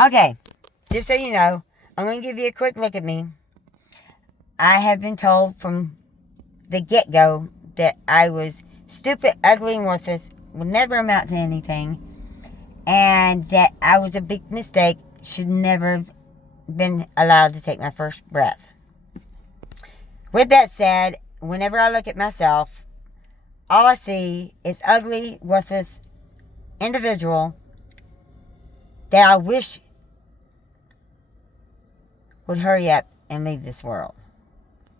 Okay, just so you know, I'm going to give you a quick look at me. I have been told from the get-go that I was stupid, ugly, and worthless, would never amount to anything, and that I was a big mistake, should never have been allowed to take my first breath. With that said, whenever I look at myself, all I see is ugly, worthless individual that I wish would hurry up and leave this world.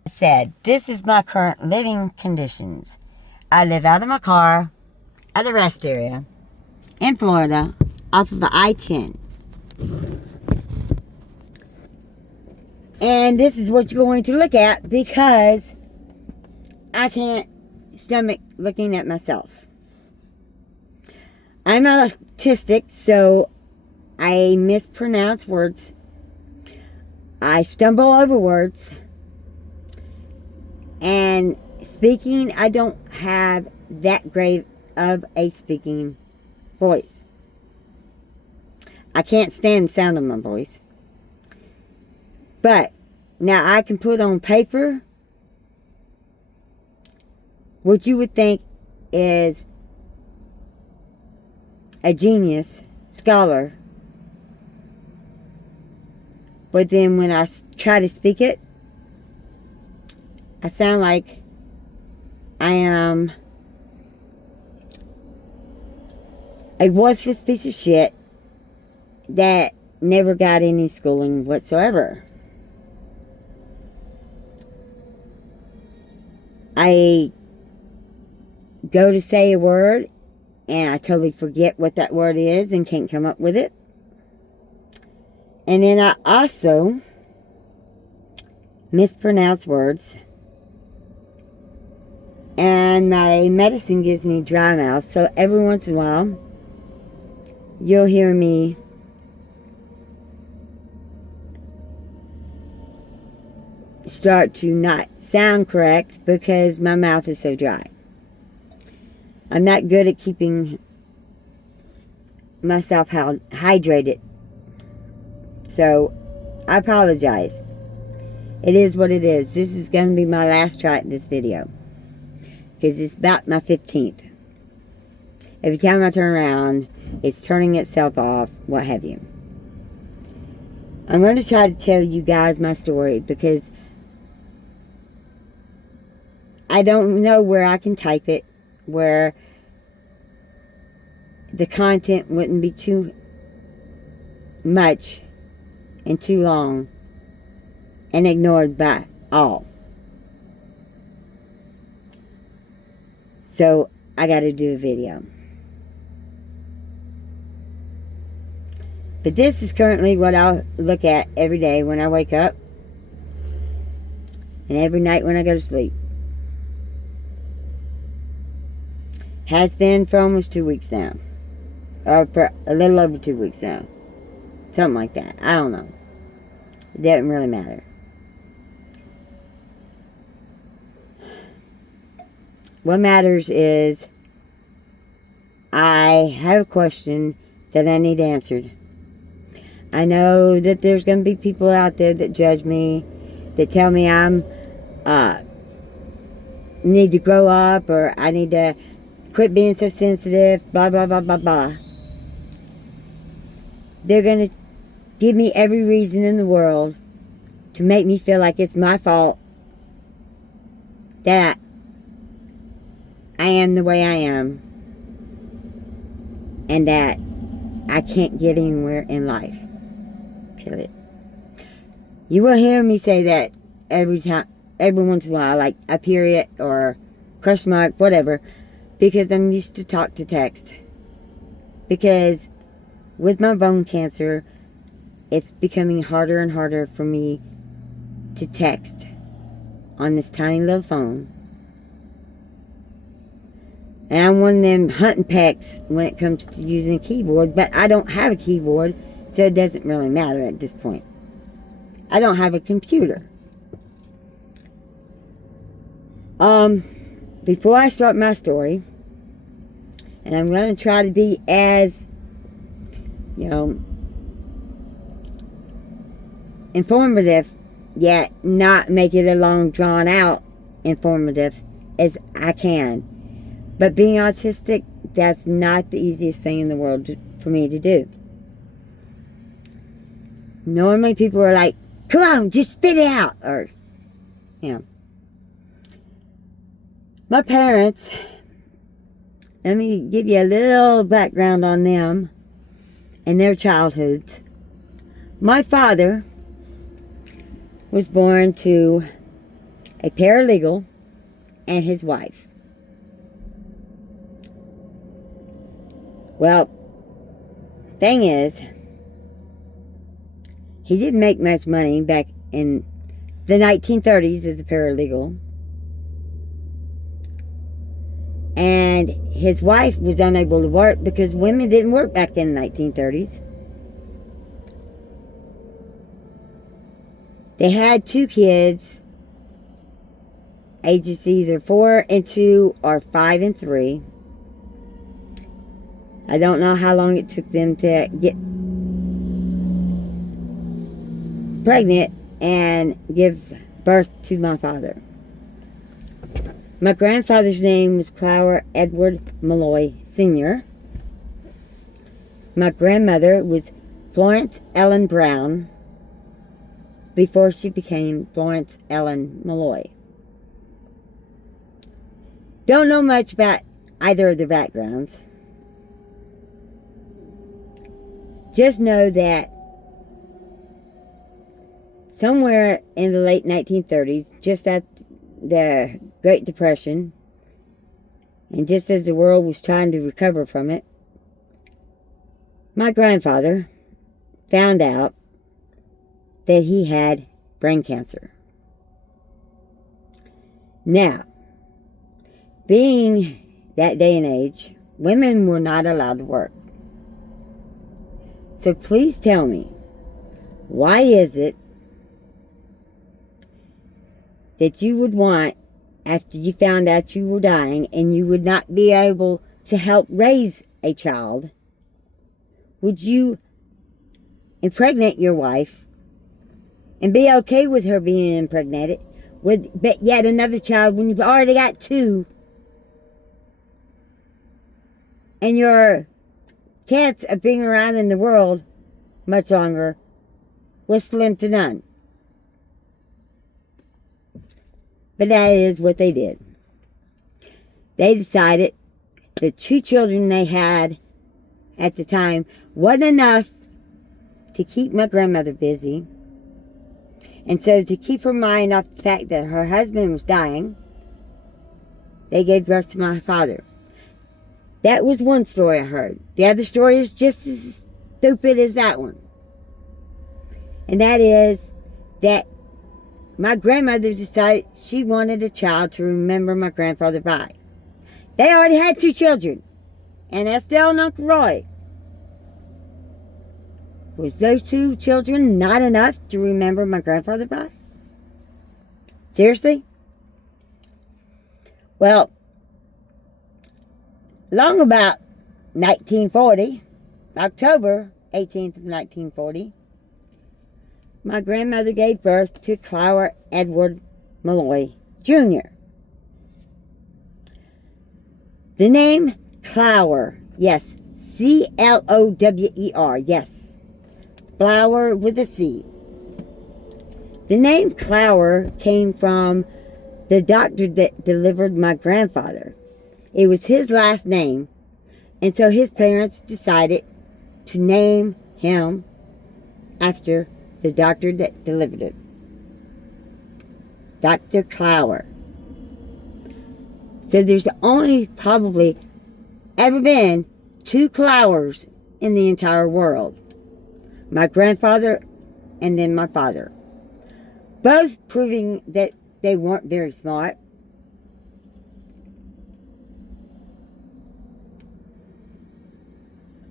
Said, this is my current living conditions. I live out of my car at a rest area in Florida off of the I-10. And this is what you're going to look at because I can't stomach looking at myself. I'm not autistic, so I mispronounce words. I stumble over words. And speaking, I don't have that great of a speaking voice. I can't stand the sound of my voice. But now I can put on paper what you would think is a genius scholar. But then when I try to speak it, I sound like I am a worthless piece of shit that never got any schooling whatsoever. I go to say a word and I totally forget what that word is and can't come up with it. And then I also mispronounce words. And my medicine gives me dry mouth. So every once in a while, you'll hear me start to not sound correct because my mouth is so dry. I'm not good at keeping myself hydrated. So, I apologize. It is what it is. This is going to be my last try at this video. Because it's about my 15th. Every time I turn around, it's turning itself off, what have you. I'm going to try to tell you guys my story because I don't know where I can type it, where the content wouldn't be too much and too long and ignored by all. So, I got to do a video. But this is currently what I'll look at every day when I wake up. And every night when I go to sleep. Has been for almost 2 weeks now. Or for a little over 2 weeks now. Something like that. I don't know. It doesn't really matter. What matters is I have a question that I need answered. I know that there's going to be people out there that judge me, that tell me I'm need to grow up or I need to quit being so sensitive, blah, blah, blah, blah, blah. They're going to give me every reason in the world to make me feel like it's my fault that I am the way I am and that I can't get anywhere in life. Period. You will hear me say that every once in a while, like a period or question mark, whatever, because I'm used to talk to text. Because with my bone cancer, it's becoming harder and harder for me to text on this tiny little phone. And I'm one of them hunting pecks when it comes to using a keyboard, but I don't have a keyboard, so it doesn't really matter at this point. I don't have a computer. Before I start my story, and I'm going to try to be as, informative, yet not make it a long, drawn out informative as I can. But being autistic, that's not the easiest thing in the world for me to do. Normally people are like, come on, just spit it out. Or, you know. My parents, let me give you a little background on them and their childhoods. My father was born to a paralegal and his wife. Well, thing is, he didn't make much money back in the 1930s as a paralegal. And his wife was unable to work because women didn't work back in the 1930s. They had 2 kids, ages either 4 and 2 or 5 and 3. I don't know how long it took them to get pregnant and give birth to my father. My grandfather's name was Clower Edward Malloy Sr. My grandmother was Florence Ellen Brown before she became Florence Ellen Malloy. Don't know much about either of their backgrounds. Just know that somewhere in the late 1930s, just at the Great Depression, and just as the world was trying to recover from it, my grandfather found out that he had brain cancer. Now, being that day and age, women were not allowed to work. So please tell me, why is it that you would want, after you found out you were dying and you would not be able to help raise a child, would you impregnate your wife and be okay with her being impregnated with yet another child when you've already got 2, and your chance of being around in the world much longer was slim to none? But that is what they did. They decided the 2 children they had at the time wasn't enough to keep my grandmother busy. And so to keep her mind off the fact that her husband was dying, they gave birth to my father. That was one story I heard. The other story is just as stupid as that one. And that is that my grandmother decided she wanted a child to remember my grandfather by. They already had 2 children. And Estelle and Uncle Roy. Was those 2 children not enough to remember my grandfather by? Seriously? Well, long about 1940, October 18th of 1940, my grandmother gave birth to Clower Edward Malloy Jr. The name Clower, yes, C-L-O-W-E-R, yes, flower with a C. The name Clower came from the doctor that delivered my grandfather. It was his last name, and so his parents decided to name him after the doctor that delivered it. Dr. Clower. So there's only probably ever been 2 Clowers in the entire world. My grandfather and then my father. Both proving that they weren't very smart.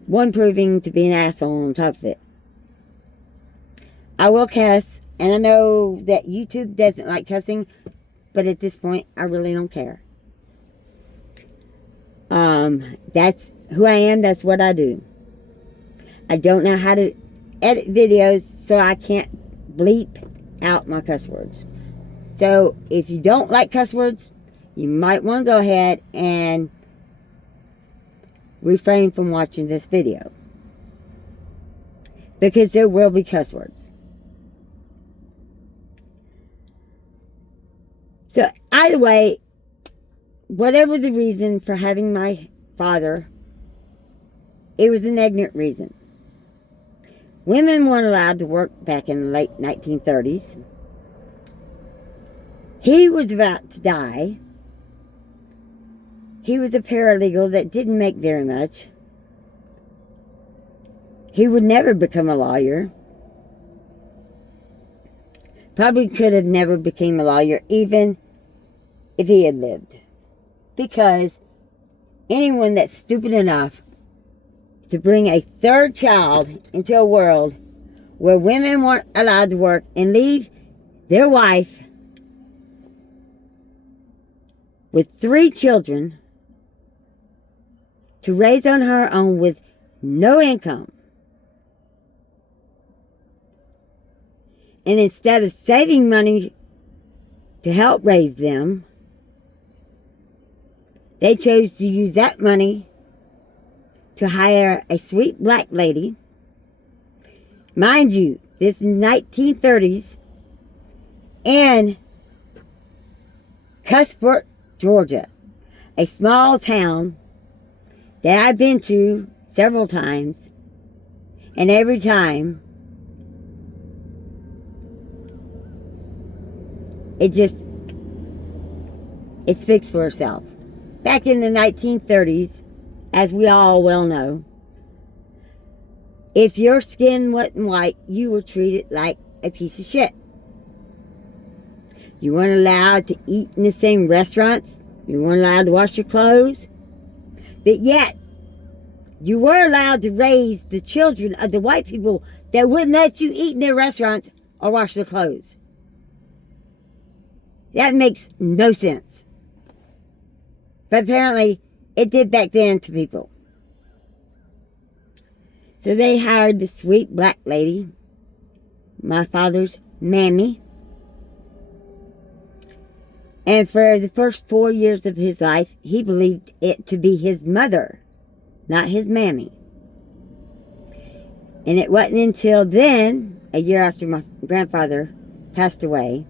One proving to be an asshole on top of it. I will cuss, and I know that YouTube doesn't like cussing, but at this point, I really don't care. That's who I am, that's what I do. I don't know how to edit videos, so I can't bleep out my cuss words. So if you don't like cuss words, you might want to go ahead and refrain from watching this video, because there will be cuss words. So either way, whatever the reason for having my father, it was an ignorant reason. Women weren't allowed to work back in the late 1930s. He was about to die. He was a paralegal that didn't make very much. He would never become a lawyer. Probably could have never became a lawyer even if he had lived. Because anyone that's stupid enough to bring a third child into a world where women weren't allowed to work and leave their wife with 3 children to raise on her own with no income. And instead of saving money to help raise them, they chose to use that money to hire a sweet black lady. Mind you, this is 1930s in Cuthbert, Georgia, a small town that I've been to several times, and every time it speaks for itself. Back in the 1930s, as we all well know, if your skin wasn't white, you were treated like a piece of shit. You weren't allowed to eat in the same restaurants. You weren't allowed to wash your clothes. But yet, you were allowed to raise the children of the white people that wouldn't let you eat in their restaurants or wash their clothes. That makes no sense. But apparently, it did back then to people. So they hired the sweet black lady, my father's mammy. And for the first 4 years of his life, he believed it to be his mother, not his mammy. And it wasn't until then, a year after my grandfather passed away,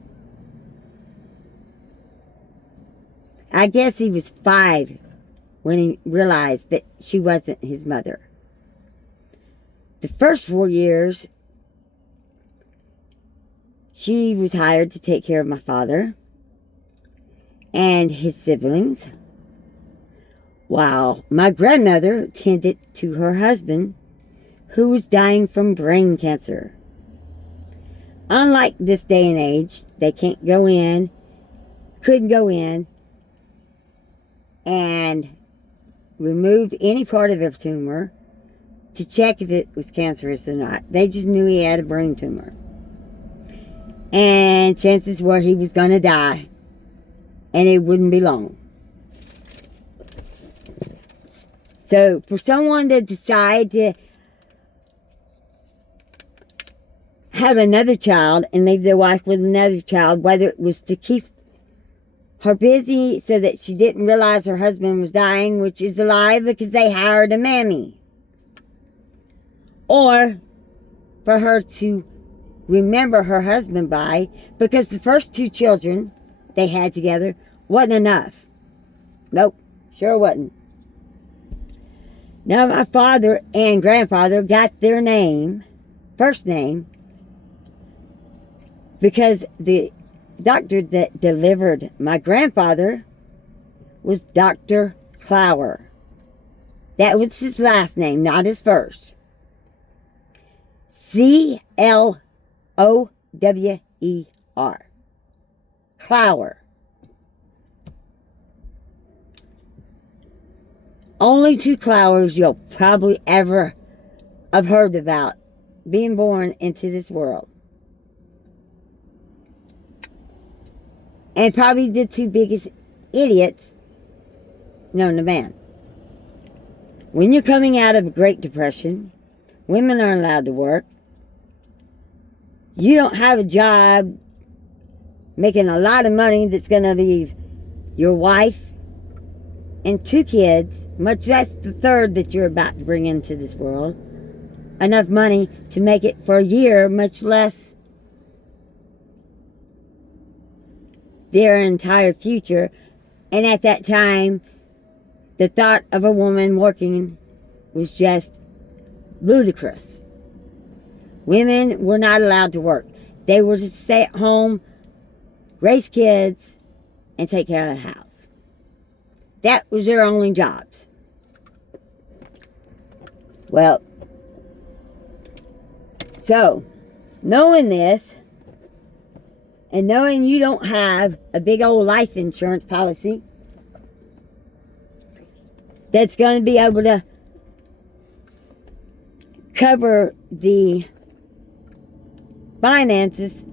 I guess he was 5 when he realized that she wasn't his mother. The first 4 years, she was hired to take care of my father and his siblings, while my grandmother tended to her husband, who was dying from brain cancer. Unlike this day and age, they couldn't go in and remove any part of his tumor to check if it was cancerous or not. They just knew he had a brain tumor. And chances were he was going to die. And it wouldn't be long. So for someone to decide to have another child and leave their wife with another child, whether it was to keep her busy so that she didn't realize her husband was dying, which is a lie because they hired a mammy, or for her to remember her husband by, because the first 2 children they had together wasn't enough. Nope, sure wasn't. Now my father and grandfather got their name, first name, because the doctor that delivered my grandfather was Dr. Clower. That was his last name, not his first. C-L-O-W-E-R. Clower. Only 2 Clowers you'll probably ever have heard about being born into this world. And probably the 2 biggest idiots known to man. When you're coming out of a Great Depression, women aren't allowed to work. you don't have a job making a lot of money that's going to leave your wife and 2 kids, much less the third that you're about to bring into this world, enough money to make it for a year, much less their entire future. And at that time, the thought of a woman working was just ludicrous. Women were not allowed to work. They were to stay at home, raise kids, and take care of the house. That was their only jobs. Well, so, knowing this, and knowing you don't have a big old life insurance policy that's going to be able to cover the finances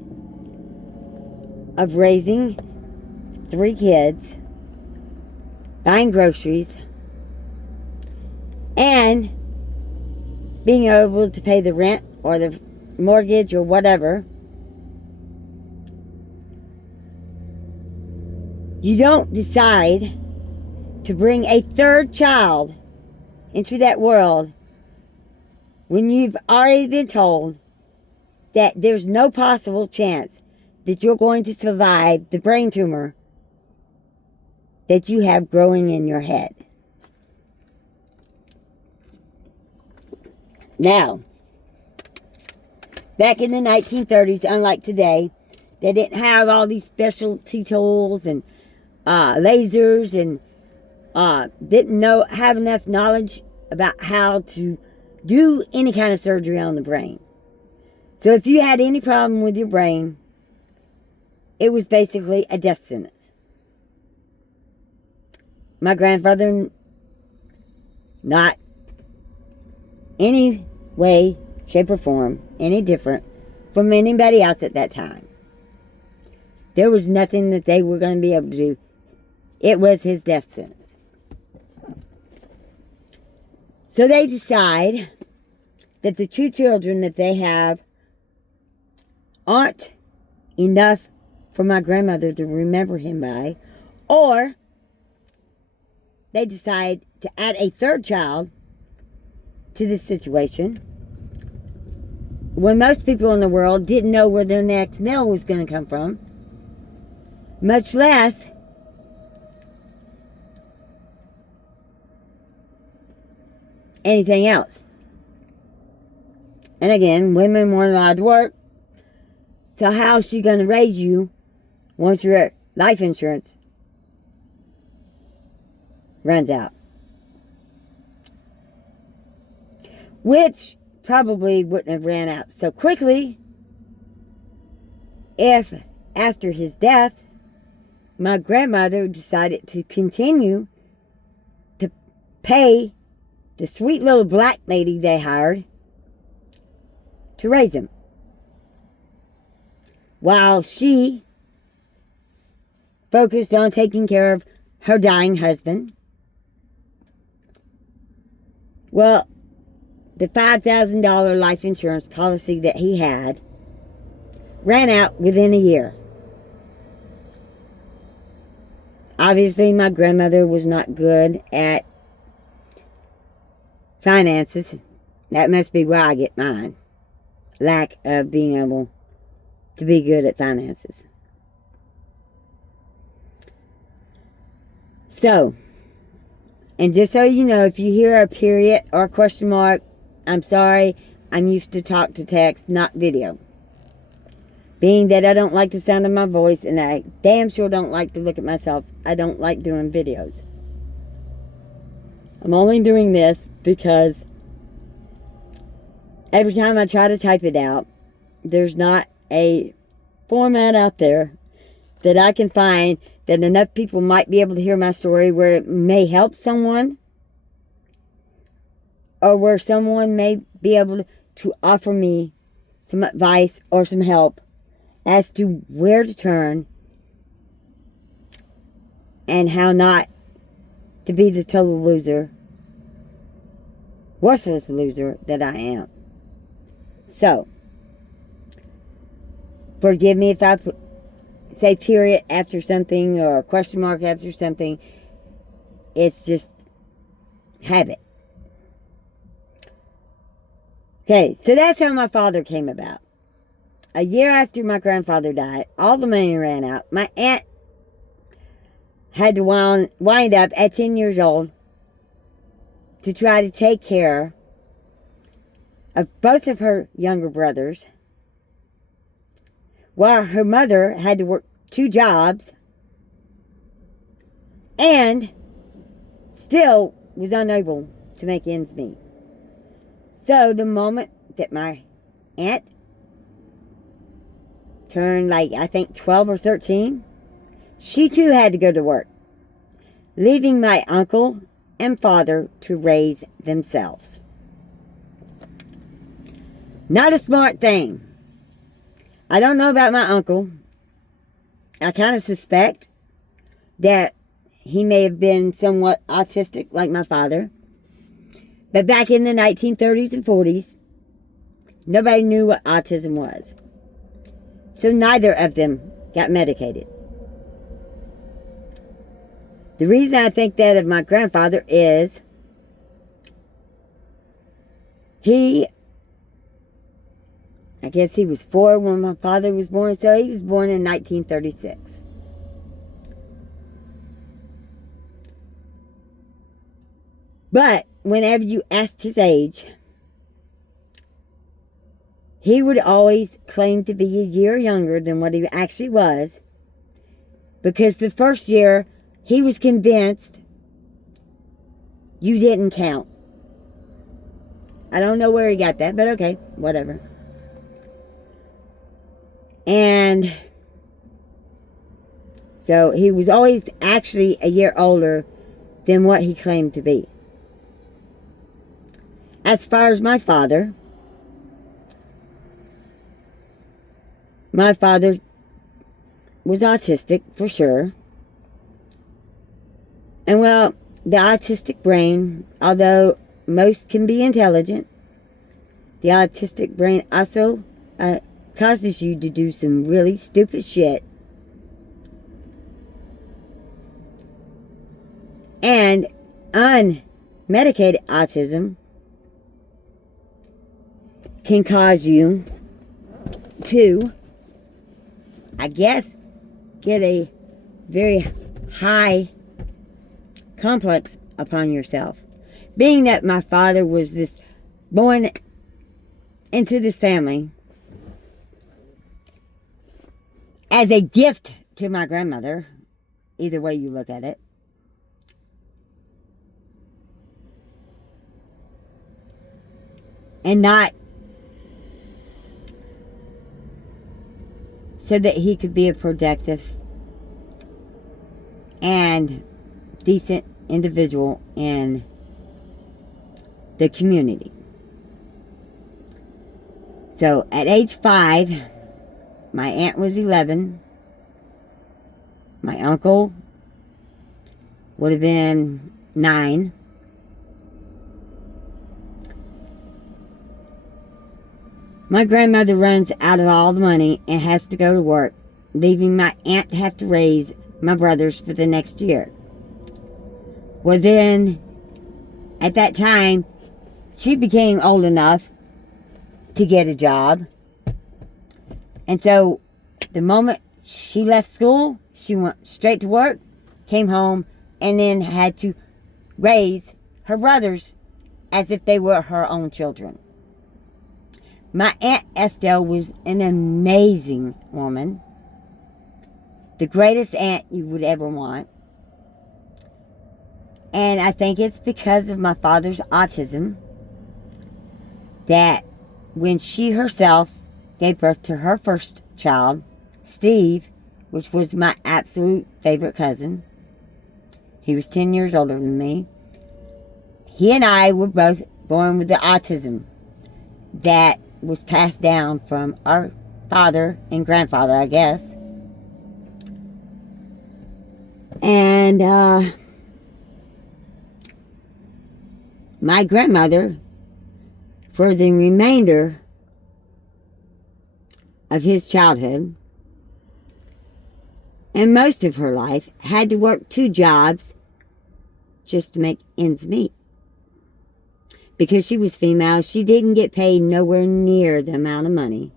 of raising 3 kids, buying groceries, and being able to pay the rent or the mortgage or whatever, you don't decide to bring a 3rd child into that world when you've already been told that there's no possible chance that you're going to survive the brain tumor that you have growing in your head. Now, back in the 1930s, unlike today, they didn't have all these specialty tools and lasers, and didn't have enough knowledge about how to do any kind of surgery on the brain. So if you had any problem with your brain, it was basically a death sentence. My grandfather, not any way, shape, or form any different from anybody else at that time. There was nothing that they were going to be able to do. It was his death sentence. So they decide that the 2 children that they have aren't enough for my grandmother to remember him by, or they decide to add a 3rd child to this situation when most people in the world didn't know where their next meal was going to come from, much less anything else. And again, women weren't allowed to work. So how's she going to raise you once your life insurance runs out? Which probably wouldn't have ran out so quickly if, after his death, my grandmother decided to continue to pay the sweet little black lady they hired to raise him, while she focused on taking care of her dying husband. Well, the $5,000 life insurance policy that he had ran out within a year. Obviously, my grandmother was not good at finances. That must be where I get mine. Lack of being able to be good at finances. So, and just so you know, if you hear a period or a question mark, I'm sorry. I'm used to talk to text, not video. Being that I don't like the sound of my voice, and I damn sure don't like to look at myself, I don't like doing videos. I'm only doing this because every time I try to type it out, there's not a format out there that I can find that enough people might be able to hear my story where it may help someone, or where someone may be able to offer me some advice or some help as to where to turn and how not to be the total loser, worthless loser that I am. So, Forgive me if I say period after something or a question mark after something. It's just habit. Okay, so that's how my father came about. A year after my grandfather died, all the money ran out. My aunt had to wind up at 10 years old to try to take care of both of her younger brothers, while her mother had to work 2 jobs and still was unable to make ends meet. So the moment that my aunt turned, like, I think 12 or 13, she too had to go to work, leaving my uncle and father to raise themselves. Not a smart thing. I don't know about my uncle. I kind of suspect that he may have been somewhat autistic like my father. But back in the 1930s and 40s, nobody knew what autism was. So neither of them got medicated. The reason I think that of my grandfather is I guess he was 4 when my father was born, so he was born in 1936. But whenever you asked his age, he would always claim to be a year younger than what he actually was, because the first year he was convinced you didn't count. I don't know where he got that, but okay, whatever. And so he was always actually a year older than what he claimed to be. As far as my father was autistic for sure. And well, the autistic brain, although most can be intelligent, the autistic brain also causes you to do some really stupid shit. And unmedicated autism can cause you to, I guess, get a very high complex upon yourself. Being that my father was born into this family as a gift to my grandmother, either way you look at it, and not so that he could be a productive and decent individual in the community. So at age 5, my aunt was 11. My uncle would have been 9. My grandmother runs out of all the money and has to go to work, leaving my aunt to have to raise my brothers for the next year. Well then, at that time, she became old enough to get a job. And so, the moment she left school, she went straight to work, came home, and then had to raise her brothers as if they were her own children. My Aunt Estelle was an amazing woman. The greatest aunt you would ever want. And I think it's because of my father's autism that when she herself gave birth to her first child, Steve, which was my absolute favorite cousin, he was 10 years older than me, he and I were both born with the autism that was passed down from our father and grandfather, I guess. And my grandmother, for the remainder of his childhood and most of her life had to work 2 jobs just to make ends meet. Because she was female, she didn't get paid nowhere near the amount of money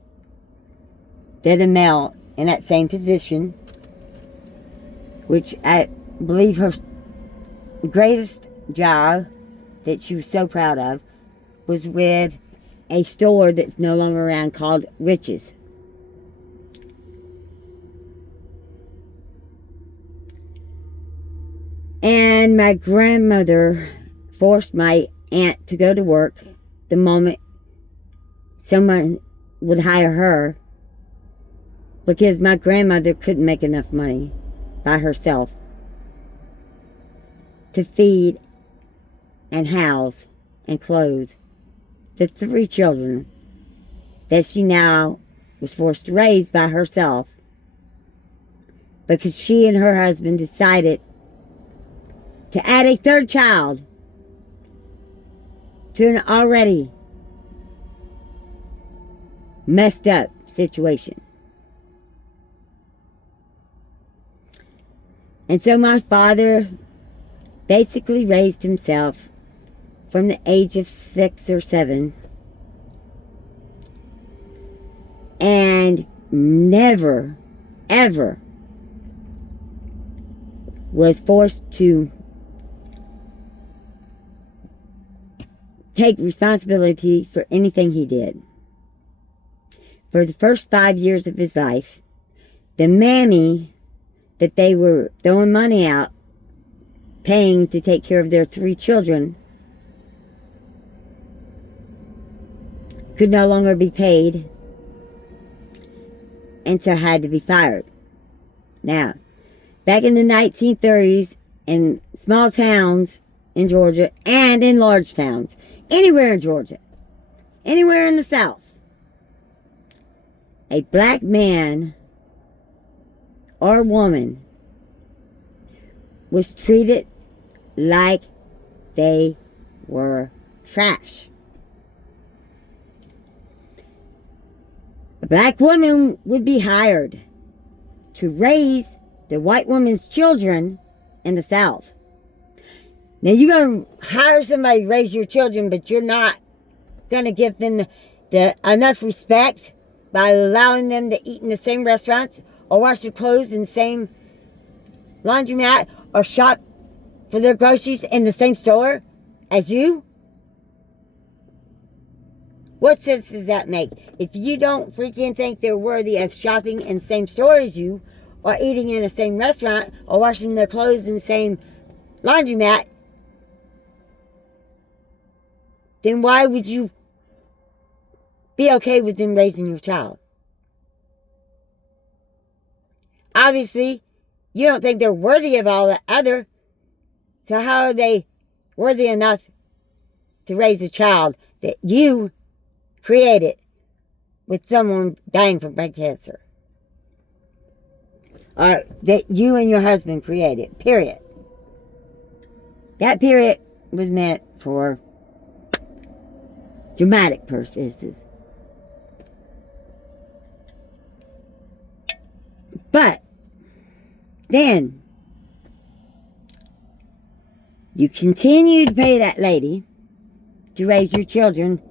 that a male in that same position, which I believe her greatest job that she was so proud of was with a store that's no longer around called Riches. And my grandmother forced my aunt to go to work the moment someone would hire her, because my grandmother couldn't make enough money by herself to feed and house and clothe the 3 children that she now was forced to raise by herself, because she and her husband decided to add a 3rd child to an already messed up situation. And so my father basically raised himself from the age of 6 or 7 and never, ever was forced to take responsibility for anything he did. For the first 5 years of his life, the mammy that they were throwing money out, paying to take care of their 3 children, could no longer be paid and so had to be fired. Now, back in the 1930s, in small towns in Georgia and in large towns, anywhere in Georgia, anywhere in the South, a black man or woman was treated like they were trash. A black woman would be hired to raise the white woman's children in the South. Now, you're going to hire somebody to raise your children, but you're not going to give them the enough respect by allowing them to eat in the same restaurants or wash their clothes in the same laundromat or shop for their groceries in the same store as you? What sense does that make? If you don't freaking think they're worthy of shopping in the same store as you, or eating in the same restaurant, or washing their clothes in the same laundromat, then why would you be okay with them raising your child? Obviously, you don't think they're worthy of all the other. So how are they worthy enough to raise a child that you created with someone dying from breast cancer? Or that you and your husband created, period. That period was meant for dramatic purposes. But then you continue to pay that lady to raise your children,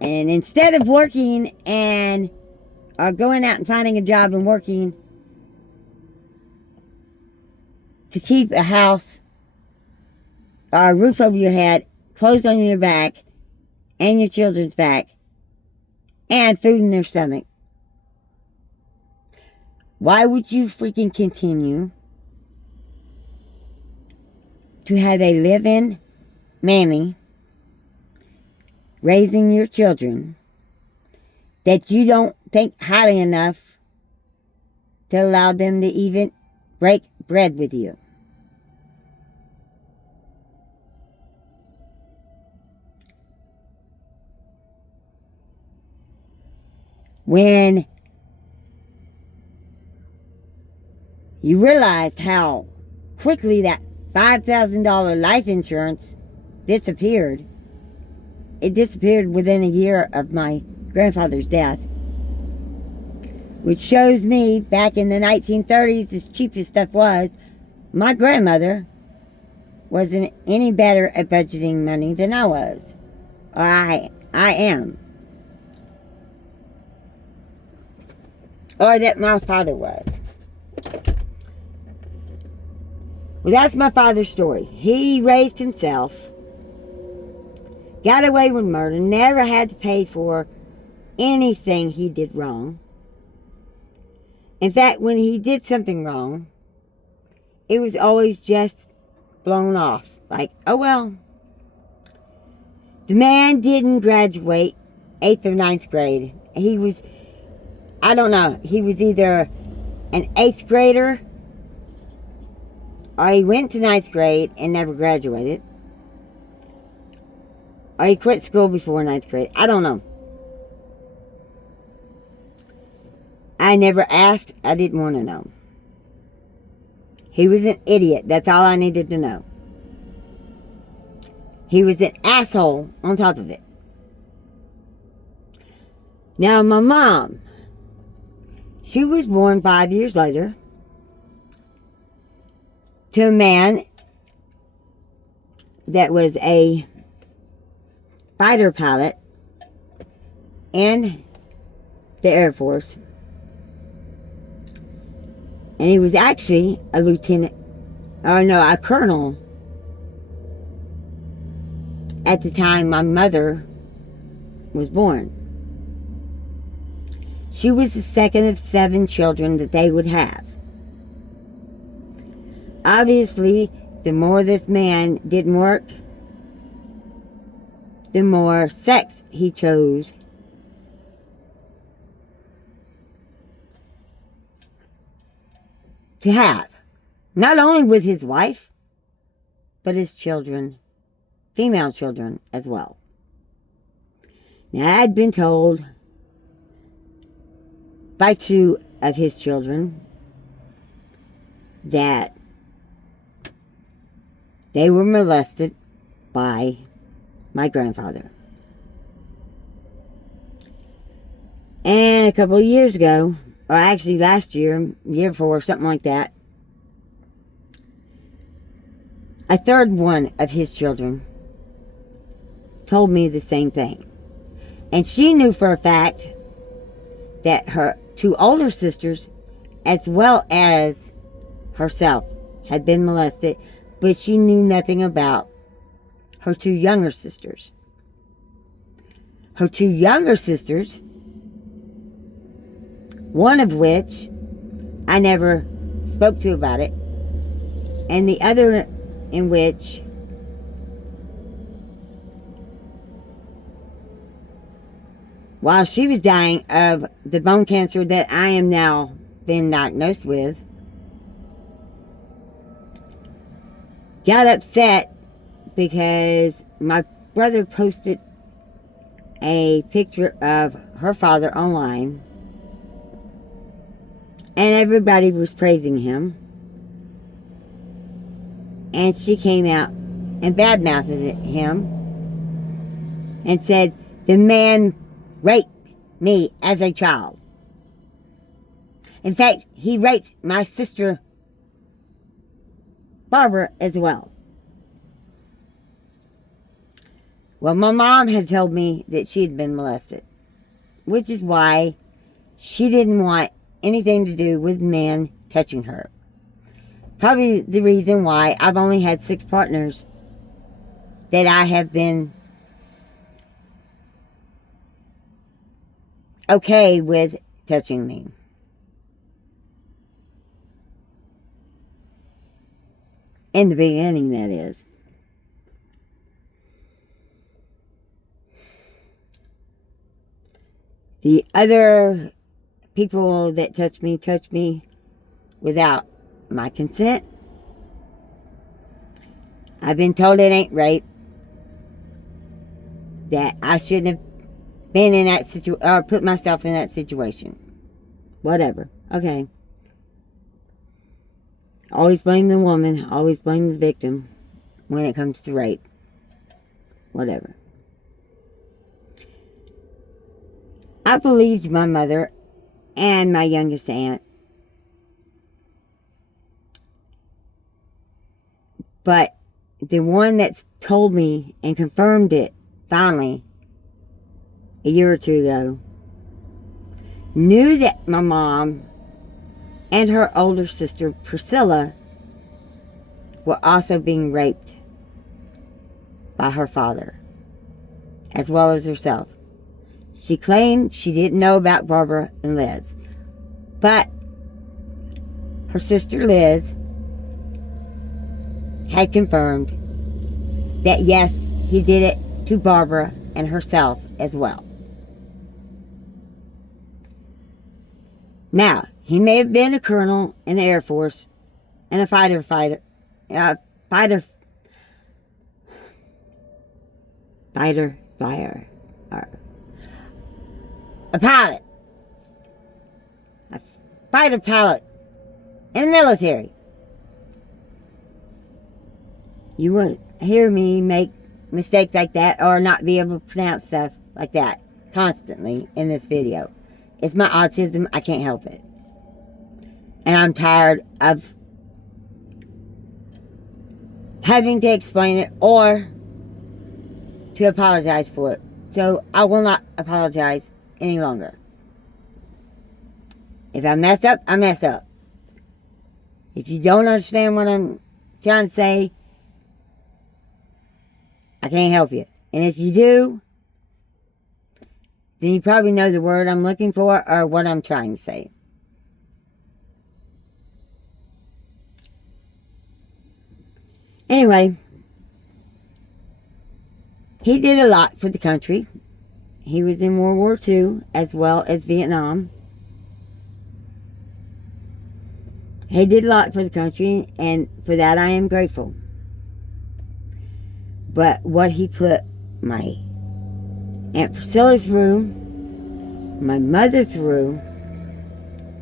and instead of working and or going out and finding a job and working to keep a house or a roof over your head, clothes on your back and your children's back, and food in their stomach, why would you freaking continue to have a live-in mammy raising your children that you don't think highly enough to allow them to even break bread with you? When you realized how quickly that $5,000 life insurance disappeared, it disappeared within a year of my grandfather's death. Which shows me, back in the 1930s, as cheap as stuff was, my grandmother wasn't any better at budgeting money than I was. Or I am. Or that my father was. Well, that's my father's story. He raised himself, got away with murder, never had to pay for anything he did wrong. In fact, when he did something wrong, it was always just blown off. Like, oh well. The man didn't graduate 8th or 9th grade. He was, I don't know, he was either an 8th grader, or he went to 9th grade and never graduated, or he quit school before 9th grade. I don't know. I never asked. I didn't want to know. He was an idiot. That's all I needed to know. He was an asshole on top of it. Now, my mom, she was born 5 years later to a man that was a fighter pilot in the Air Force. And he was actually a lieutenant, or no, a colonel at the time my mother was born. She was the second of 7 children that they would have. Obviously, the more this man didn't work, the more sex he chose to have. Not only with his wife, but his children, female children as well. Now, I had been told by 2 of his children that they were molested by my grandfather. And a couple of years ago, or actually last year, year before, something like that, a third one of his children told me the same thing. And she knew for a fact that her 2 older sisters, as well as herself, had been molested, but she knew nothing about her 2 younger sisters. Her 2 younger sisters, one of which I never spoke to about it, and the other in which while she was dying of the bone cancer that I am now been diagnosed with, got upset because my brother posted a picture of her father online, and everybody was praising him. And she came out and badmouthed him and said, the man raped me as a child. In fact, he raped my sister Barbara as well. Well, my mom had told me that she had been molested, which is why she didn't want anything to do with men touching her. Probably the reason why I've only had 6 partners that I have been okay with touching me. In the beginning, that is. The other people that touch me without my consent. I've been told it ain't rape. That I shouldn't have been in that situation, or put myself in that situation. Whatever. Okay. Always blame the woman. Always blame the victim when it comes to rape. Whatever. I believed my mother and my youngest aunt. But the one that's told me and confirmed it, finally, a year or two ago, knew that my mom and her older sister, Priscilla, were also being raped by her father, as well as herself. She claimed she didn't know about Barbara and Liz, but her sister Liz had confirmed that yes, he did it to Barbara and herself as well. Now, he may have been a colonel in the Air Force and a fighter, a pilot, a fighter pilot in the military. You won't hear me make mistakes like that or not be able to pronounce stuff like that constantly in this video. It's my autism. I can't help it. And I'm tired of having to explain it or to apologize for it. So I will not apologize any longer. If I mess up, I mess up. If you don't understand what I'm trying to say, I can't help you. And if you do, then you probably know the word I'm looking for or what I'm trying to say. Anyway, he did a lot for the country. He was in World War II as well as Vietnam. He did a lot for the country, and for that I am grateful. But what he put my Aunt Priscilla through, my mother through,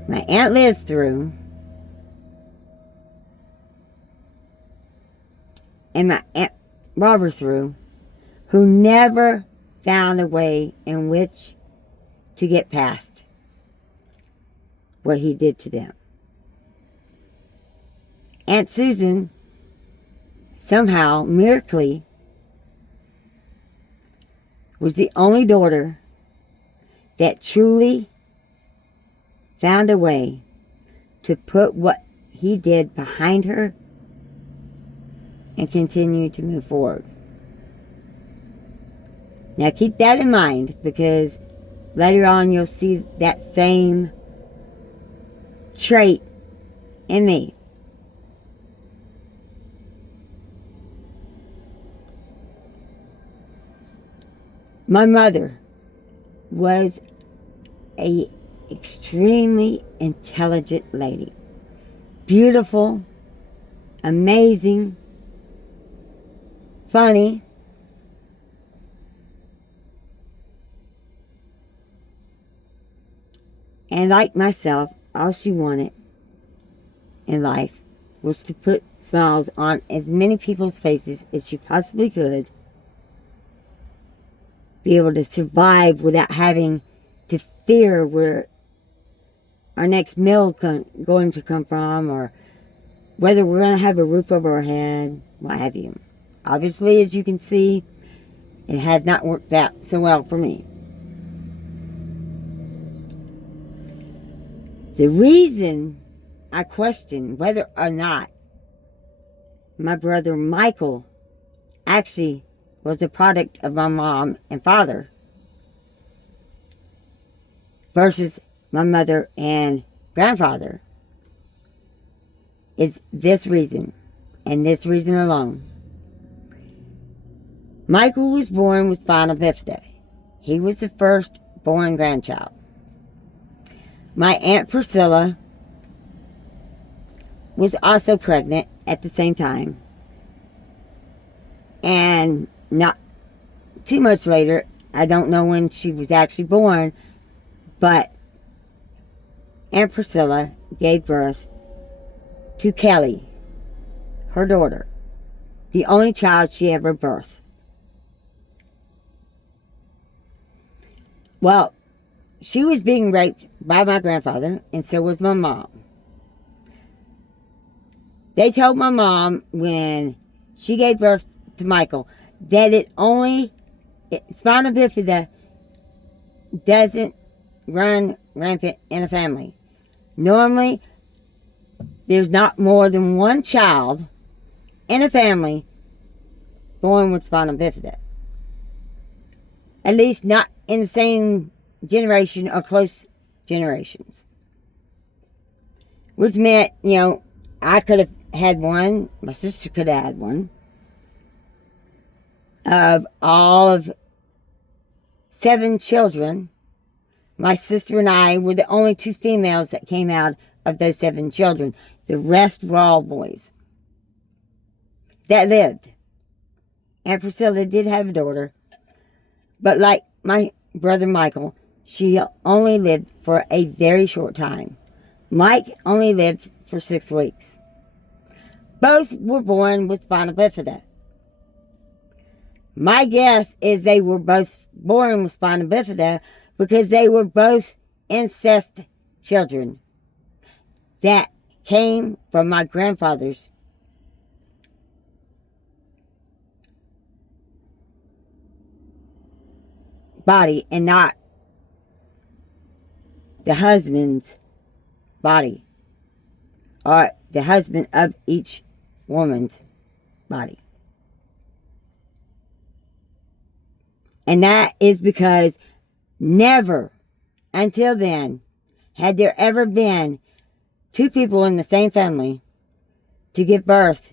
my Aunt Liz through, and my Aunt Barbara through, who never found a way in which to get past what he did to them. Aunt Susan, somehow, miraculously, was the only daughter that truly found a way to put what he did behind her and continue to move forward. Now keep that in mind, because later on you'll see that same trait in me. My mother was a extremely intelligent lady. Beautiful, amazing, funny. And like myself, all she wanted in life was to put smiles on as many people's faces as she possibly could. Be able to survive without having to fear where our next meal going to come from, or whether we're going to have a roof over our head, what have you. Obviously, as you can see, it has not worked out so well for me. The reason I question whether or not my brother Michael actually was a product of my mom and father versus my mother and grandfather is this reason, and this reason alone. Michael was born with spina bifida. He was the first born grandchild. My Aunt Priscilla was also pregnant at the same time. And not too much later, I don't know when she was actually born, but Aunt Priscilla gave birth to Kelly, her daughter, the only child she ever birthed. Well, she was being raped by my grandfather, and so was my mom. They told my mom when she gave birth to Michael that spina bifida doesn't run rampant in a family. Normally, there's not more than one child in a family born with spina bifida. At least not in the same generation or close generations. Which meant, I could have had one, my sister could have had one. Of all of 7 children, my sister and I were the only 2 females that came out of those 7 children. The rest were all boys that lived. And Priscilla did have a daughter. But like my brother Michael, she only lived for a very short time. Mike only lived for 6 weeks. Both were born with spina bifida. My guess is they were both born with spina bifida because they were both incest children that came from my grandfather's body and not the husband's body or the husband of each woman's body. And that is because never until then had there ever been 2 people in the same family to give birth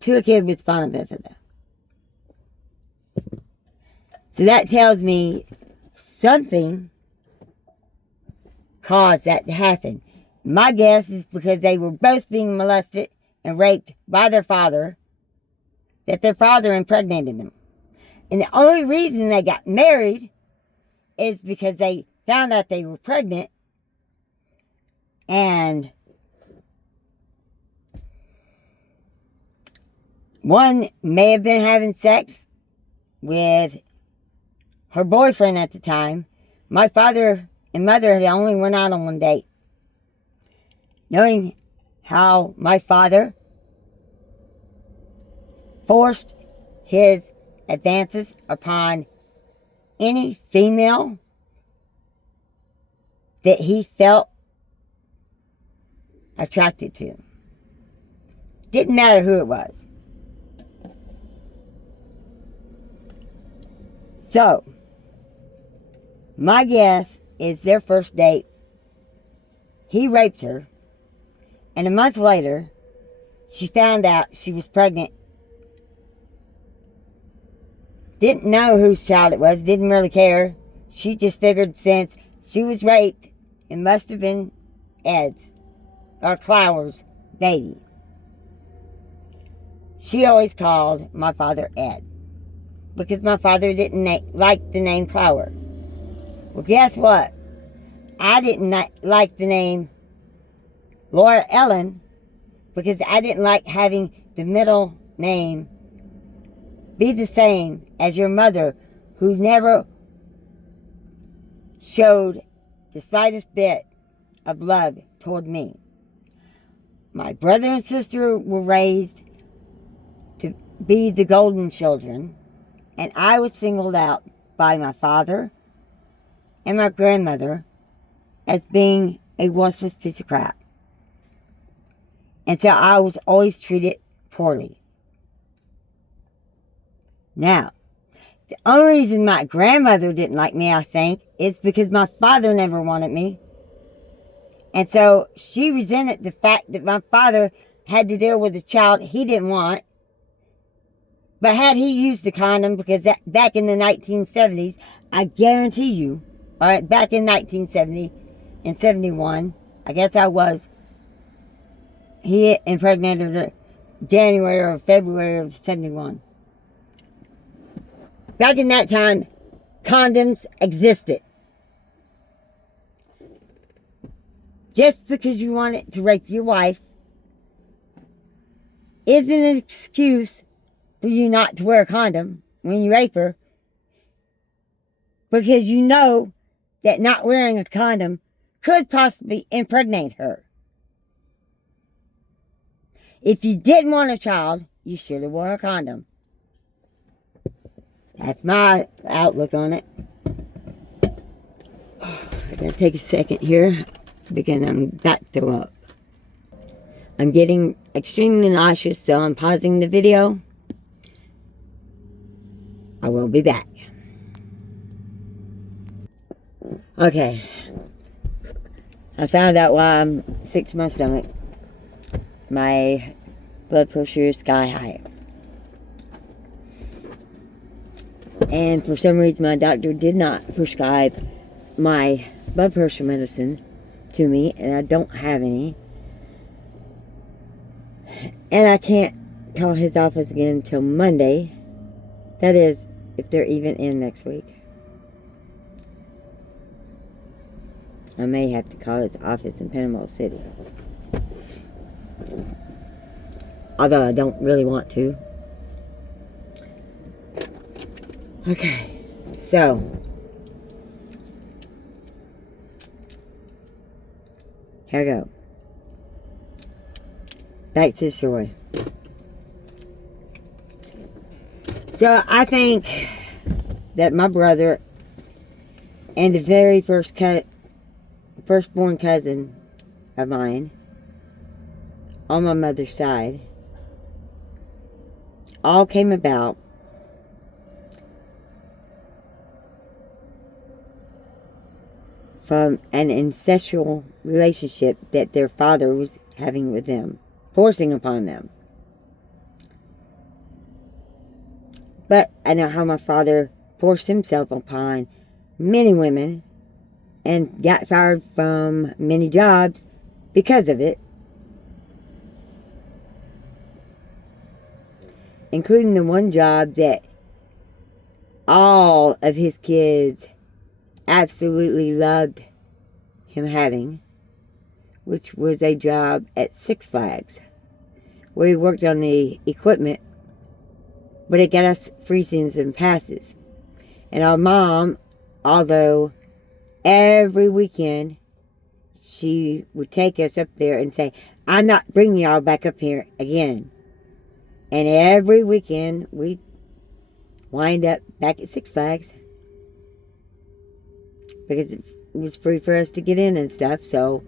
to a kid with spina bifida. So that tells me something caused that to happen. My guess is because they were both being molested and raped by their father, that their father impregnated them. And the only reason they got married is because they found out they were pregnant and one may have been having sex with her boyfriend at the time. My father and mother had only went out on one date. Knowing how my father forced his advances upon any female that he felt attracted to. Didn't matter who it was. So, my guess is their first date, he raped her, and a month later, she found out she was pregnant. Didn't know whose child it was, didn't really care. She just figured since she was raped, it must have been Ed's or Clower's baby. She always called my father Ed because my father didn't like the name Clower. Well, guess what? I didn't like the name Laura Ellen because I didn't like having the middle name be the same as your mother, who never showed the slightest bit of love toward me. My brother and sister were raised to be the golden children, and I was singled out by my father and my grandmother as being a worthless piece of crap. And so I was always treated poorly. Now, the only reason my grandmother didn't like me, I think, is because my father never wanted me. And so she resented the fact that my father had to deal with a child he didn't want. But had he used the condom, because back in the 1970s, I guarantee you, all right, back in 1970 and 71, I guess he impregnated her January or February of 71. Back in that time, condoms existed. Just because you wanted to rape your wife isn't an excuse for you not to wear a condom when you rape her, because you know that not wearing a condom could possibly impregnate her. If you didn't want a child, you should have worn a condom. That's my outlook on it. I gotta take a second here because I'm about to throw up. I'm getting extremely nauseous, so I'm pausing the video. I will be back. Okay. I found out why I'm sick to my stomach. My blood pressure is sky high. And for some reason, my doctor did not prescribe my blood pressure medicine to me, and I don't have any. And I can't call his office again until Monday. That is, if they're even in next week. I may have to call his office in Panama City. Although I don't really want to. Okay, so here I go. Back to the story. So I think that my brother and the very firstborn cousin of mine on my mother's side all came about from an incestual relationship that their father was having with them, forcing upon them. But I know how my father forced himself upon many women and got fired from many jobs because of it, including the one job that all of his kids absolutely loved him having, which was a job at Six Flags, where he worked on the equipment, but it got us free season passes. And our mom, although every weekend she would take us up there and say, I'm not bringing y'all back up here again. And every weekend we'd wind up back at Six Flags, because it was free for us to get in and stuff. So,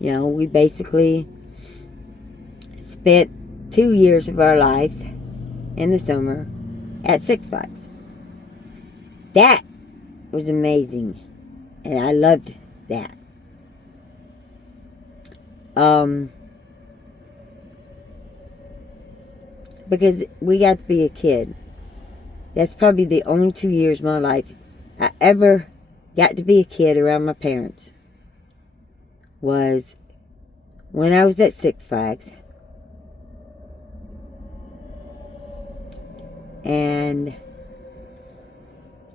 you know, we basically spent 2 years of our lives in the summer at Six Flags. That was amazing, and I loved that. Because we got to be a kid. That's probably the only 2 years of my life I ever got to be a kid around my parents, was when I was at Six Flags. And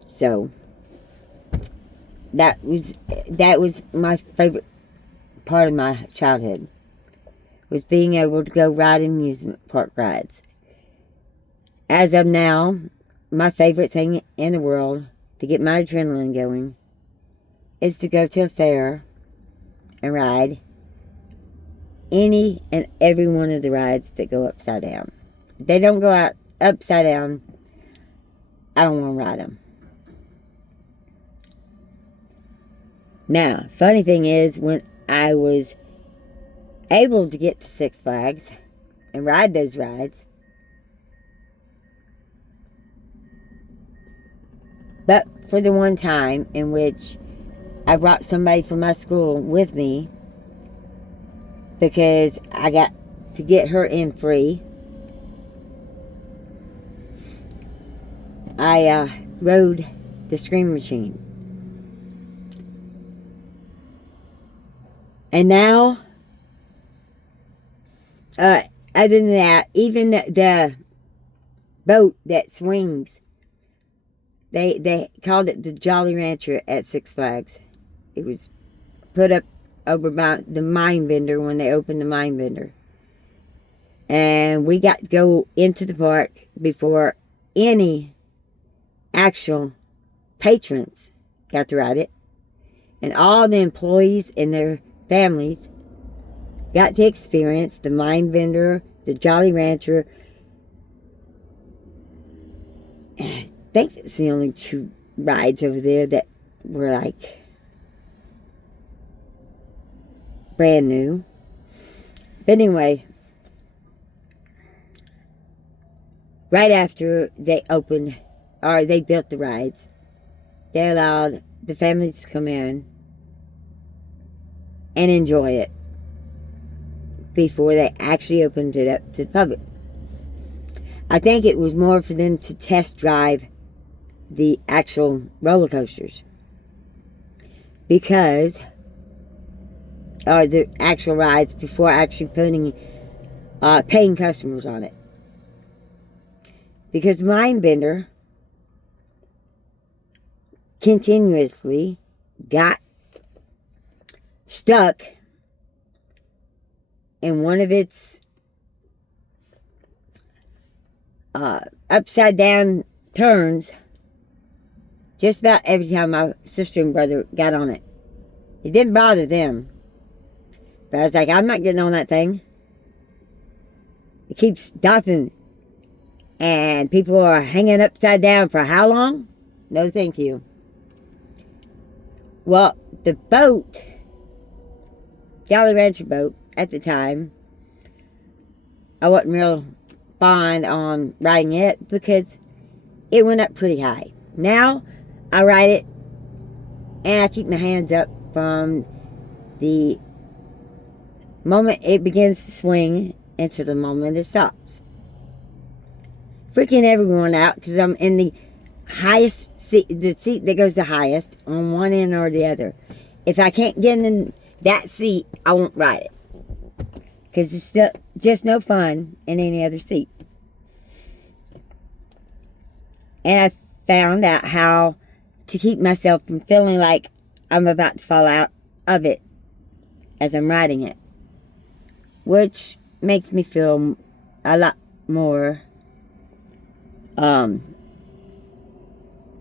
so that was my favorite part of my childhood, was being able to go ride amusement park rides. As of now, my favorite thing in the world to get my adrenaline going is to go to a fair and ride any and every one of the rides that go upside down. If they don't go out upside down, I don't want to ride them. Now, funny thing is, when I was able to get to Six Flags and ride those rides, but for the one time in which I brought somebody from my school with me, because I got to get her in free, I rode the Scream Machine. And now, other than that, even the boat that swings, they called it the Jolly Rancher at Six Flags. It was put up over by the Mind Bender when they opened the Mind Bender. And we got to go into the park before any actual patrons got to ride it. And all the employees and their families got to experience the Mind Bender, the Jolly Rancher. And I think that's the only two rides over there that were like brand new. But anyway, right after they opened, or they built the rides, they allowed the families to come in and enjoy it before they actually opened it up to the public. I think it was more for them to test drive the actual roller coasters, because, or the actual rides, before actually putting paying customers on it. Because Mindbender continuously got stuck in one of its upside down turns just about every time my sister and brother got on it. It didn't bother them. But I was like, I'm not getting on that thing. It keeps stopping. And people are hanging upside down for how long? No, thank you. Well, the boat, Jolly Rancher boat, at the time, I wasn't real fond on riding it because it went up pretty high. Now, I ride it and I keep my hands up from the moment it begins to swing into the moment it stops. Freaking everyone out because I'm in the highest seat, the seat that goes the highest on one end or the other. If I can't get in that seat, I won't ride it because it's just no fun in any other seat. And I found out how to keep myself from feeling like I'm about to fall out of it as I'm riding it, which makes me feel a lot more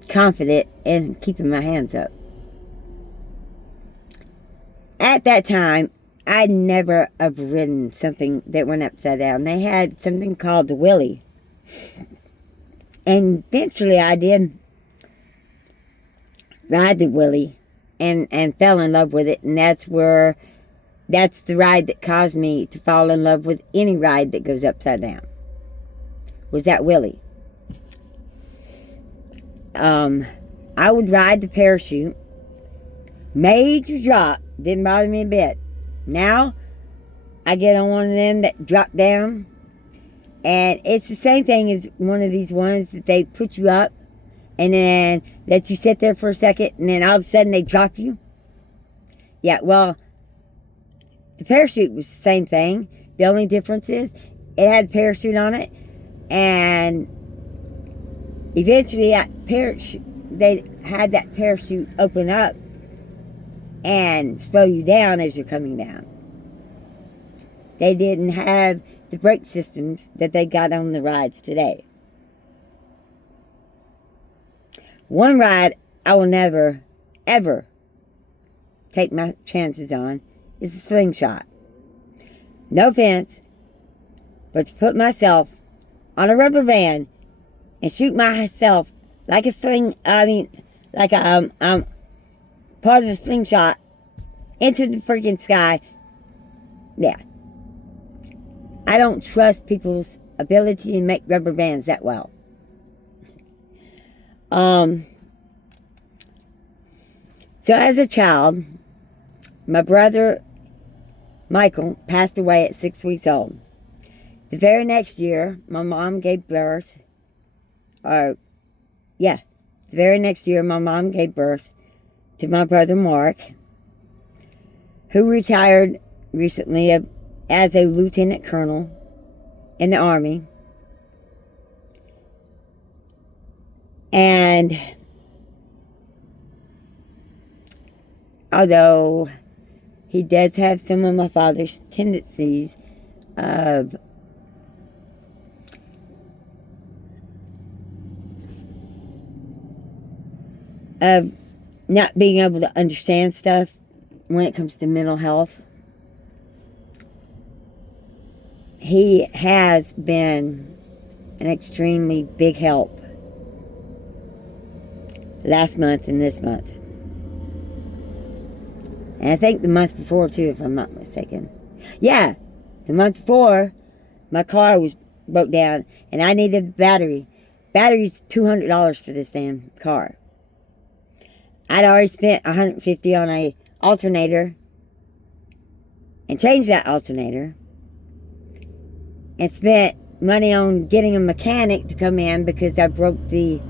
confident in keeping my hands up. At that time, I'd never have ridden something that went upside down. They had something called the Willie. And eventually I did ride the Willie and fell in love with it. And that's the ride that caused me to fall in love with any ride that goes upside down. Was that Willie. I would ride the parachute. Major drop. Didn't bother me a bit. Now, I get on one of them that drop down. And it's the same thing as one of these ones that they put you up. And then let you sit there for a second. And then all of a sudden they drop you. Yeah, well, the parachute was the same thing. The only difference is it had a parachute on it. And eventually they had that parachute open up and slow you down as you're coming down. They didn't have the brake systems that they got on the rides today. One ride I will never, ever take my chances on is the slingshot. No offense, but to put myself on a rubber band and shoot myself like like a part of a slingshot into the freaking sky. Yeah. I don't trust people's ability to make rubber bands that well. So as a child, my brother Michael passed away at 6 weeks old. The very next year, my mom gave birth. The very next year, my mom gave birth to my brother Mark, who retired recently as a lieutenant colonel in the Army. And although he does have some of my father's tendencies of not being able to understand stuff when it comes to mental health. He has been an extremely big help last month and this month. And I think the month before too, if I'm not mistaken. Yeah, the month before, my car was broke down and I needed a battery. Battery's $200 for this damn car. I'd already spent $150 on a alternator and changed that alternator, and spent money on getting a mechanic to come in because I broke the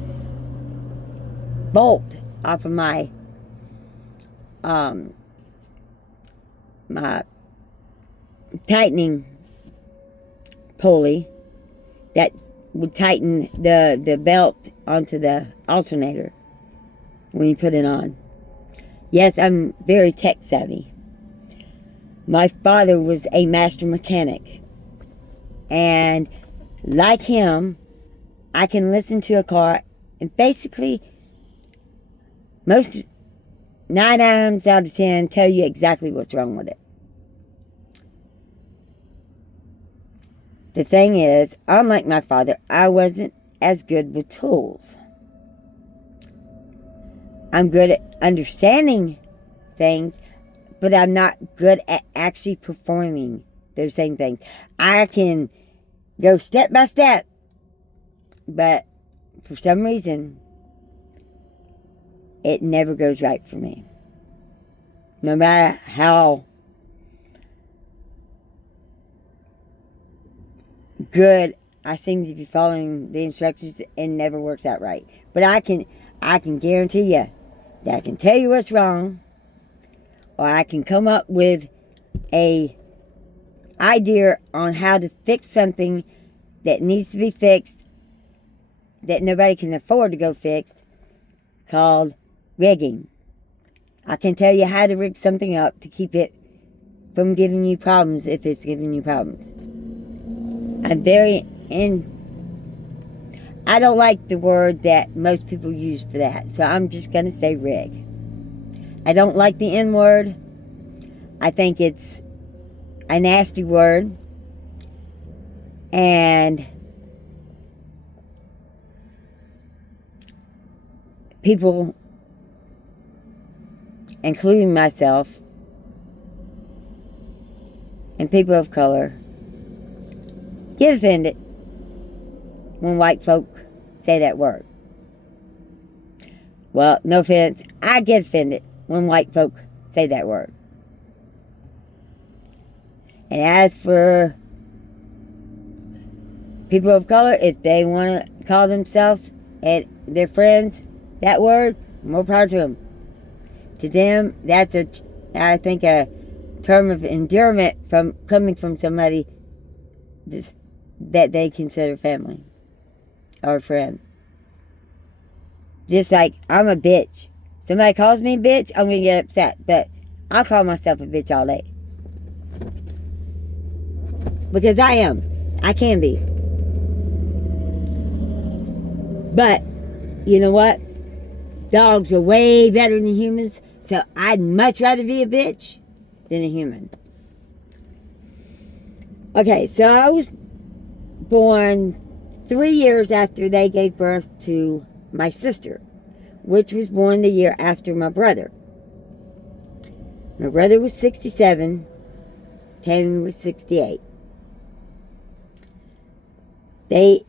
bolt off of my my tightening pulley that would tighten the belt onto the alternator when you put it on. Yes, I'm very tech savvy. My father was a master mechanic, and like him, I can listen to a car and basically 9 times out of 10 tell you exactly what's wrong with it. The thing is, unlike my father, I wasn't as good with tools. I'm good at understanding things, but I'm not good at actually performing those same things. I can go step by step, but for some reason, it never goes right for me. No matter how good I seem to be following the instructions, it never works out right. But I can guarantee you that I can tell you what's wrong, or I can come up with a idea on how to fix something that needs to be fixed, that nobody can afford to go fix, called rigging. I can tell you how to rig something up to keep it from giving you problems if it's giving you problems. I don't like the word that most people use for that, so I'm just going to say rig. I don't like the N word. I think it's a nasty word. And people, including myself, and people of color, get offended when white folk say that word. Well, no offense, I get offended when white folk say that word. And as for people of color, if they want to call themselves and their friends that word, more power to them. To them, that's I think a term of endearment from coming from somebody that they consider family or a friend. Just like I'm a bitch. Somebody calls me a bitch, I'm gonna get upset, but I'll call myself a bitch all day. Because I am. I can be. But, you know what? Dogs are way better than humans, so I'd much rather be a bitch than a human. Okay, so I was born 3 years after they gave birth to my sister, which was born the year after my brother. My brother was 67, Tammy was 68. They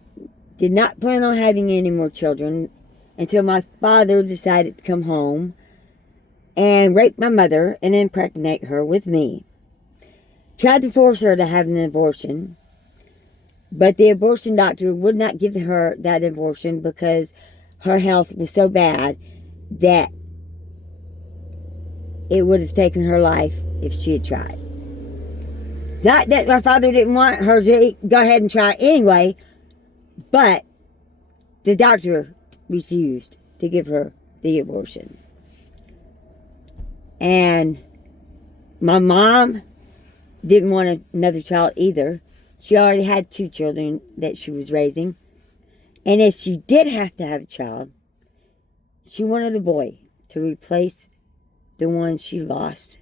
did not plan on having any more children until my father decided to come home and rape my mother and impregnate her with me. Tried to force her to have an abortion, but the abortion doctor would not give her that abortion because her health was so bad that it would have taken her life if she had tried. Not that my father didn't want her to go ahead and try anyway, but the doctor refused to give her the abortion. And my mom didn't want another child either. She already had 2 children that she was raising. And if she did have to have a child, she wanted a boy to replace the one she lost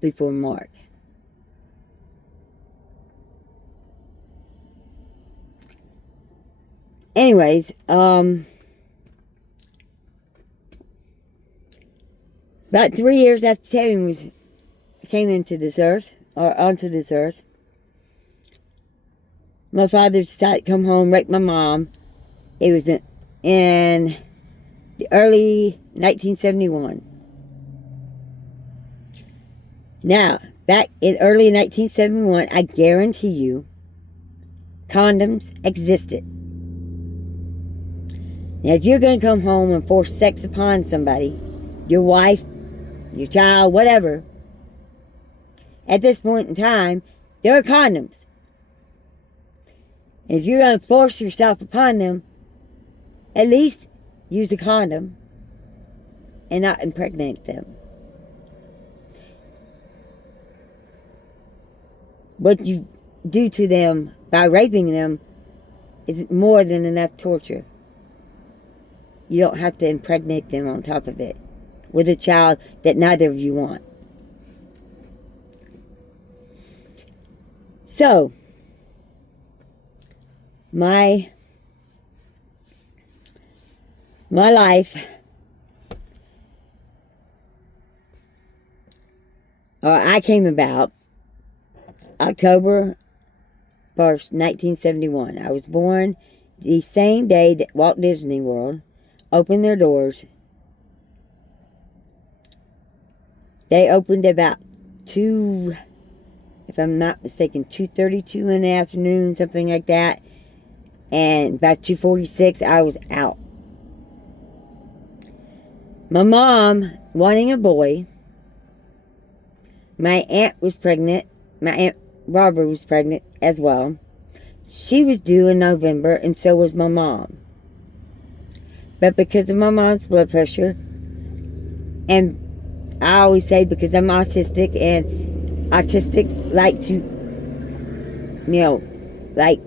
before Mark. Anyways, about 3 years after Tammy came into this earth, or onto this earth, my father decided to come home, rape my mom. It was in the early 1971. Now, back in early 1971, I guarantee you, condoms existed. Now, if you're going to come home and force sex upon somebody, your wife, your child, whatever, at this point in time, there are condoms. And if you're going to force yourself upon them, at least use a condom and not impregnate them. What you do to them by raping them is more than enough torture. You don't have to impregnate them on top of it with a child that neither of you want. So, my life, or I came about October 1st, 1971. I was born the same day that Walt Disney World opened their doors. They opened about 2, if I'm not mistaken, 2:32 in the afternoon, something like that. And about 2:46, I was out. My mom wanting a boy. My aunt was pregnant. My Aunt Barbara was pregnant as well. She was due in November, and so was my mom. But because of my mom's blood pressure, and I always say because I'm autistic, and autistic like to, like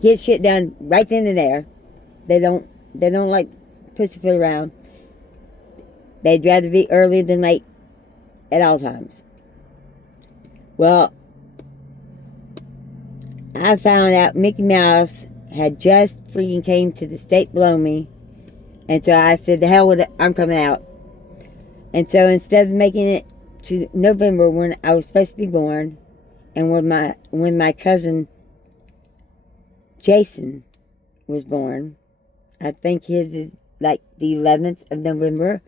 get shit done right then and there. They don't like pussyfoot around. They'd rather be early than late at all times. Well, I found out Mickey Mouse had just freaking came to the state below me. And so I said, the hell with it, I'm coming out. And so instead of making it to November when I was supposed to be born, and when my cousin Jason was born, I think his is like the 11th of November,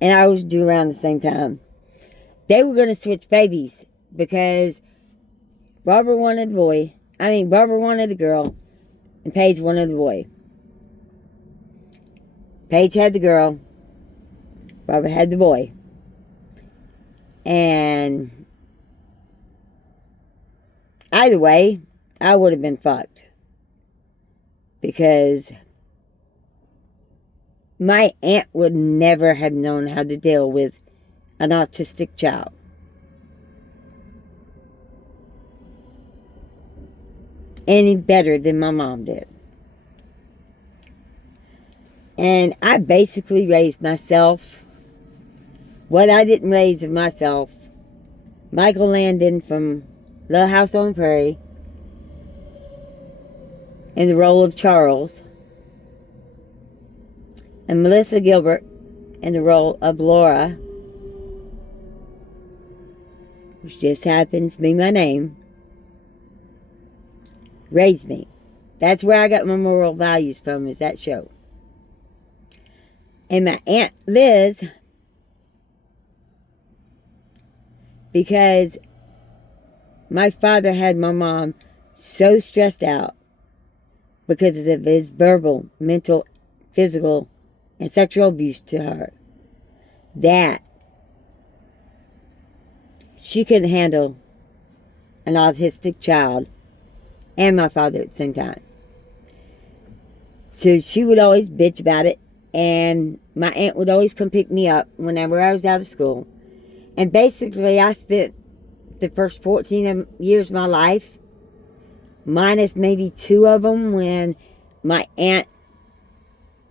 and I was due around the same time. They were going to switch babies because Barbara wanted a girl, and Paige wanted a boy. Paige had the girl, Barbara had the boy. And either way, I would have been fucked. Because my aunt would never have known how to deal with an autistic child. Any better than my mom did. And I basically raised myself. What I didn't raise of myself, Michael Landon from Little House on the Prairie, in the role of Charles, and Melissa Gilbert in the role of Laura, which just happens to be my name, raised me. That's where I got my moral values from, is that show. And my Aunt Liz, because my father had my mom so stressed out because of his verbal, mental, physical, and sexual abuse to her, that she couldn't handle an autistic child and my father at the same time. So she would always bitch about it, and my aunt would always come pick me up whenever I was out of school. And basically, I spent the first 14 years of my life, minus maybe 2 of them when my aunt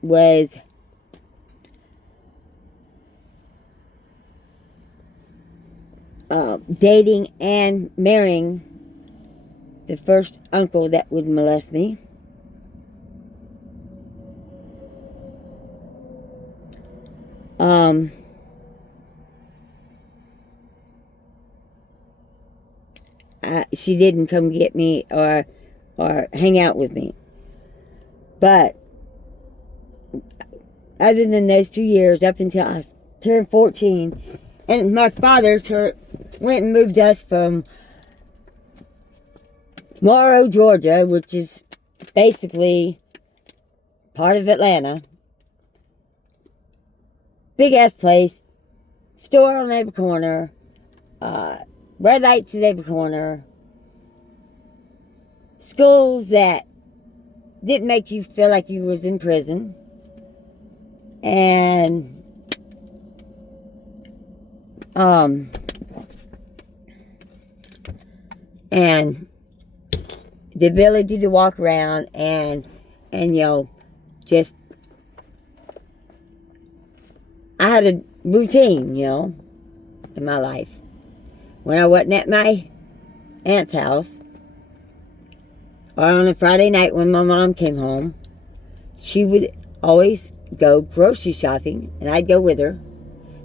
was dating and marrying the first uncle that would molest me. She didn't come get me or hang out with me. But other than those 2 years, up until I turned 14, and my father went and moved us from Morrow, Georgia, which is basically part of Atlanta. Big ass place, store on every corner, red lights at every corner, schools that didn't make you feel like you was in prison, and the ability to walk around and just, I had a routine, in my life. When I wasn't at my aunt's house, or on a Friday night when my mom came home, she would always go grocery shopping, and I'd go with her.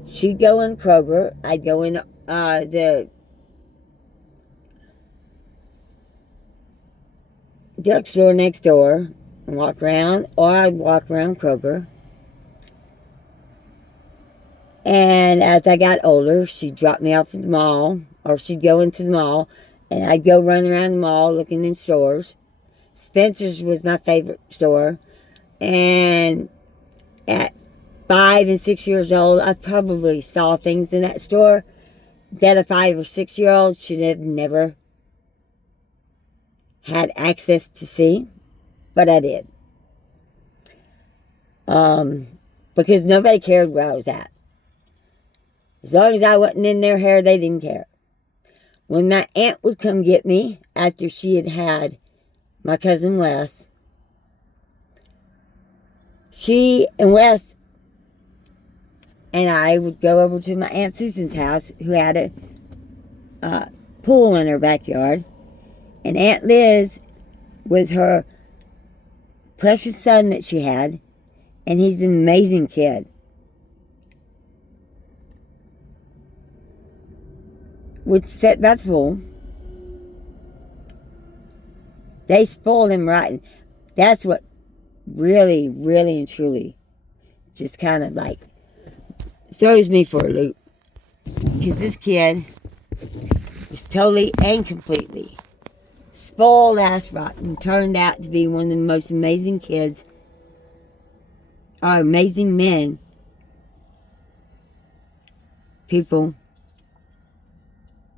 She'd go in Kroger, I'd go in the drugstore next door and walk around, or I'd walk around Kroger. And as I got older, she'd drop me off at the mall, or she'd go into the mall, and I'd go run around the mall looking in stores. Spencer's was my favorite store. And at 5 and 6 years old, I probably saw things in that store that a 5 or 6 year old should have never had access to see, but I did. Because nobody cared where I was at. As long as I wasn't in their hair, they didn't care. When my aunt would come get me after she had had my cousin Wes, she and Wes and I would go over to my Aunt Susan's house, who had a pool in her backyard. And Aunt Liz, with her precious son that she had, and he's an amazing kid, would sit by the pool. They spoiled him right. That's what really, really and truly just kind of like throws me for a loop. Because this kid was totally and completely spoiled ass rotten. Turned out to be one of the most amazing kids, or amazing men, people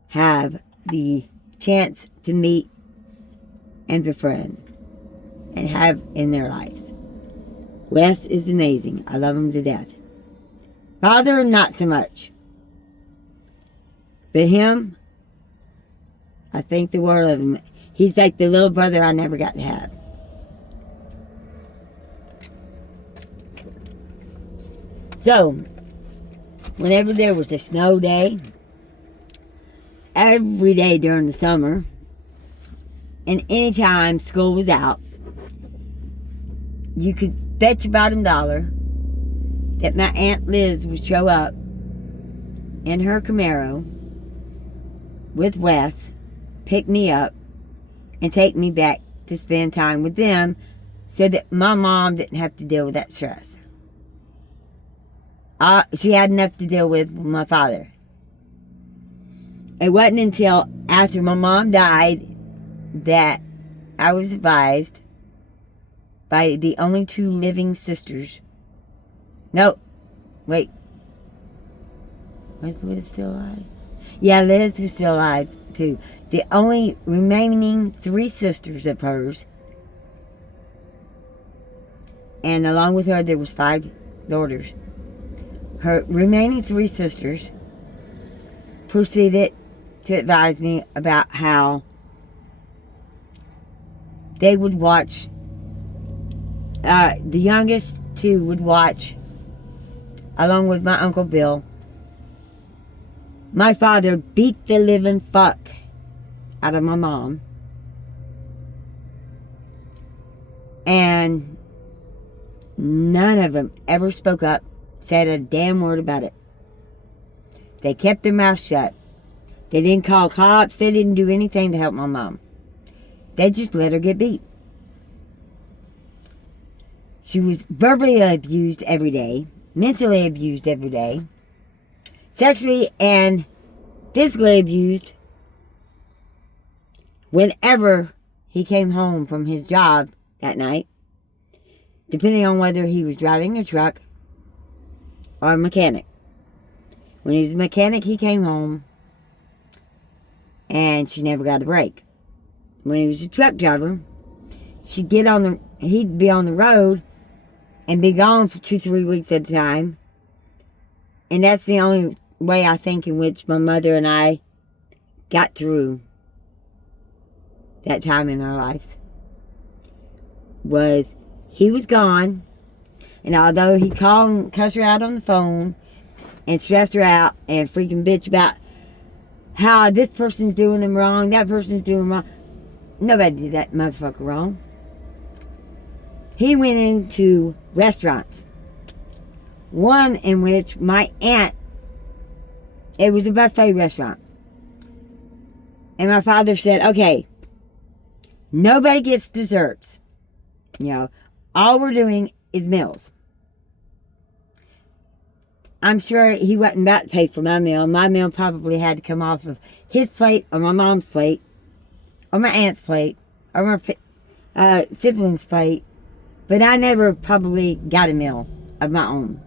have the chance to meet and befriend and have in their lives. Wes is amazing. I love him to death. Father, not so much. But him, I think the world of him. He's like the little brother I never got to have. So, whenever there was a snow day, every day during the summer, and anytime school was out, you could bet your bottom dollar that my Aunt Liz would show up in her Camaro with Wes, pick me up, and take me back to spend time with them so that my mom didn't have to deal with that stress. She had enough to deal with my father. It wasn't until after my mom died that I was advised by the only 2 living sisters. No, wait. Was Liz still alive? Yeah, Liz was still alive too. The only remaining 3 sisters of hers, and along with her there was 5 daughters. Her remaining 3 sisters proceeded to advise me about how they would watch, the youngest 2 would watch, along with my Uncle Bill, My father beat the living fuck out of my mom. And none of them ever spoke up, said a damn word about it. They kept their mouth shut. They didn't call cops. They didn't do anything to help my mom. They just let her get beat. She was verbally abused every day, mentally abused every day, sexually and physically abused whenever he came home from his job that night, depending on whether he was driving a truck or a mechanic. When he was a mechanic, he came home and she never got a break. When he was a truck driver, he'd be on the road and be gone for 2-3 weeks at a time. And that's the only way I think in which my mother and I got through that time in our lives. Was he was gone, and although he called and cussed her out on the phone and stressed her out and freaking bitch about how this person's doing him wrong, that person's doing wrong, nobody did that motherfucker wrong. He went into restaurants. One in which my aunt, it was a buffet restaurant. And my father said, okay, nobody gets desserts. You know, all we're doing is meals. I'm sure he wasn't about to pay for my meal. My meal probably had to come off of his plate or my mom's plate or my aunt's plate or my sibling's plate. But I never probably got a meal of my own.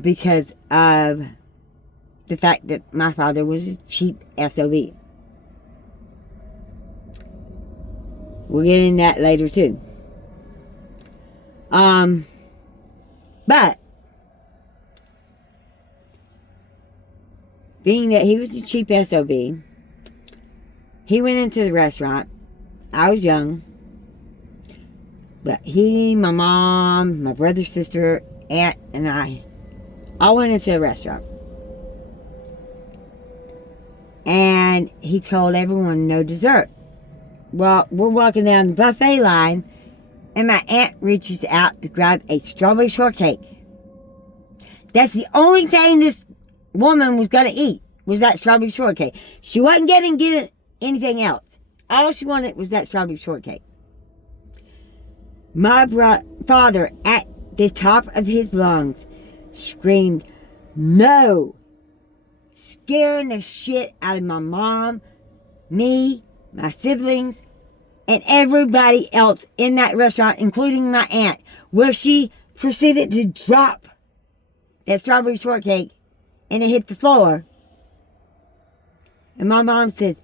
Because of the fact that my father was a cheap SOB. We'll get into that later too. But being that he was a cheap SOB, he went into the restaurant. I was young. But he, my mom, my brother, sister, aunt, and I all went into a restaurant. And he told everyone no dessert. Well, we're walking down the buffet line, and my aunt reaches out to grab a strawberry shortcake. That's the only thing this woman was going to eat, was that strawberry shortcake. She wasn't getting anything else. All she wanted was that strawberry shortcake. My father, at the top of his lungs, screamed, no! Scaring the shit out of my mom, me, my siblings, and everybody else in that restaurant, including my aunt, where she proceeded to drop that strawberry shortcake and it hit the floor. And my mom says,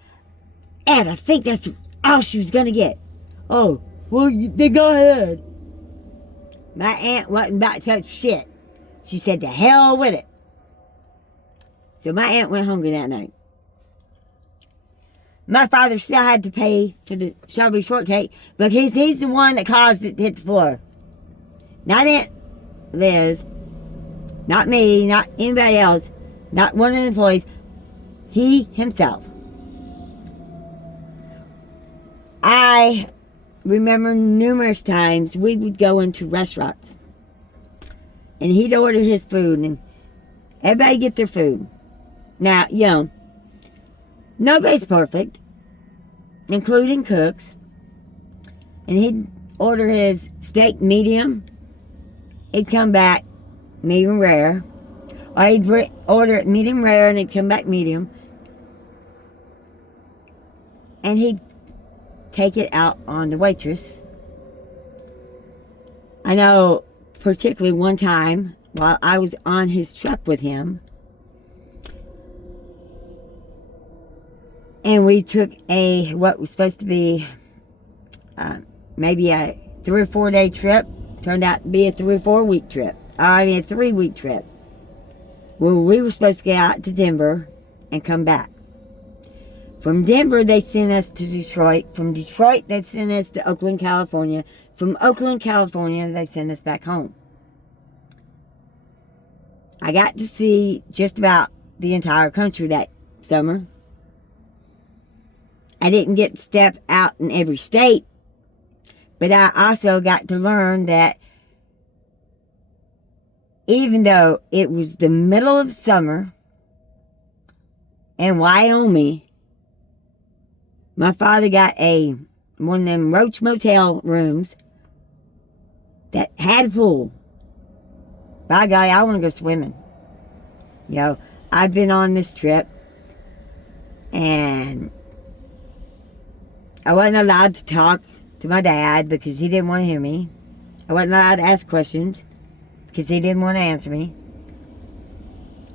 Ed, I think that's all she was going to get. Oh, well, then go ahead. My aunt wasn't about to touch shit. She said, to hell with it. So my aunt went hungry that night. My father still had to pay for the strawberry shortcake because he's the one that caused it to hit the floor. Not Aunt Liz, not me, not anybody else, not one of the employees. He himself. I remember numerous times we would go into restaurants and he'd order his food and everybody get their food. Now, you know, nobody's perfect, including cooks. And he'd order his steak medium. It'd come back medium rare. Or he'd order it medium rare and it'd come back medium. And he'd take it out on the waitress. I know particularly one time while I was on his truck with him, and we took what was supposed to be maybe a 3 or 4 day trip. Turned out to be a 3 or 4 week trip. A 3 week trip. Where we were supposed to get out to Denver and come back. From Denver, they sent us to Detroit. From Detroit, they sent us to Oakland, California. From Oakland, California, they sent us back home. I got to see just about the entire country that summer. I didn't get to step out in every state, but I also got to learn that even though it was the middle of summer in Wyoming, my father got one of them roach motel rooms that had a pool. By golly, I want to go swimming. You know, I've been on this trip, and I wasn't allowed to talk to my dad because he didn't want to hear me. I wasn't allowed to ask questions because he didn't want to answer me.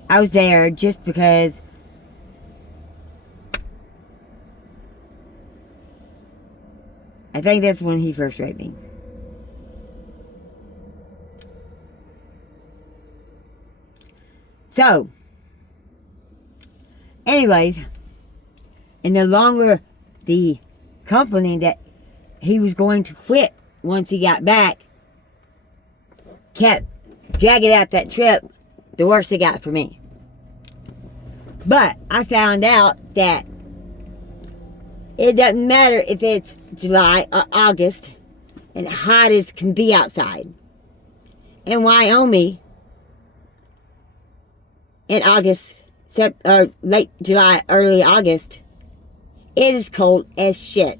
I was there just because I think that's when he first raped me. So, anyways, and no longer the company that he was going to quit once he got back kept dragging out that trip, the worse it got for me. But I found out that it doesn't matter if it's July or August and hot as can be outside. In Wyoming, in August, or late July, early August, it is cold as shit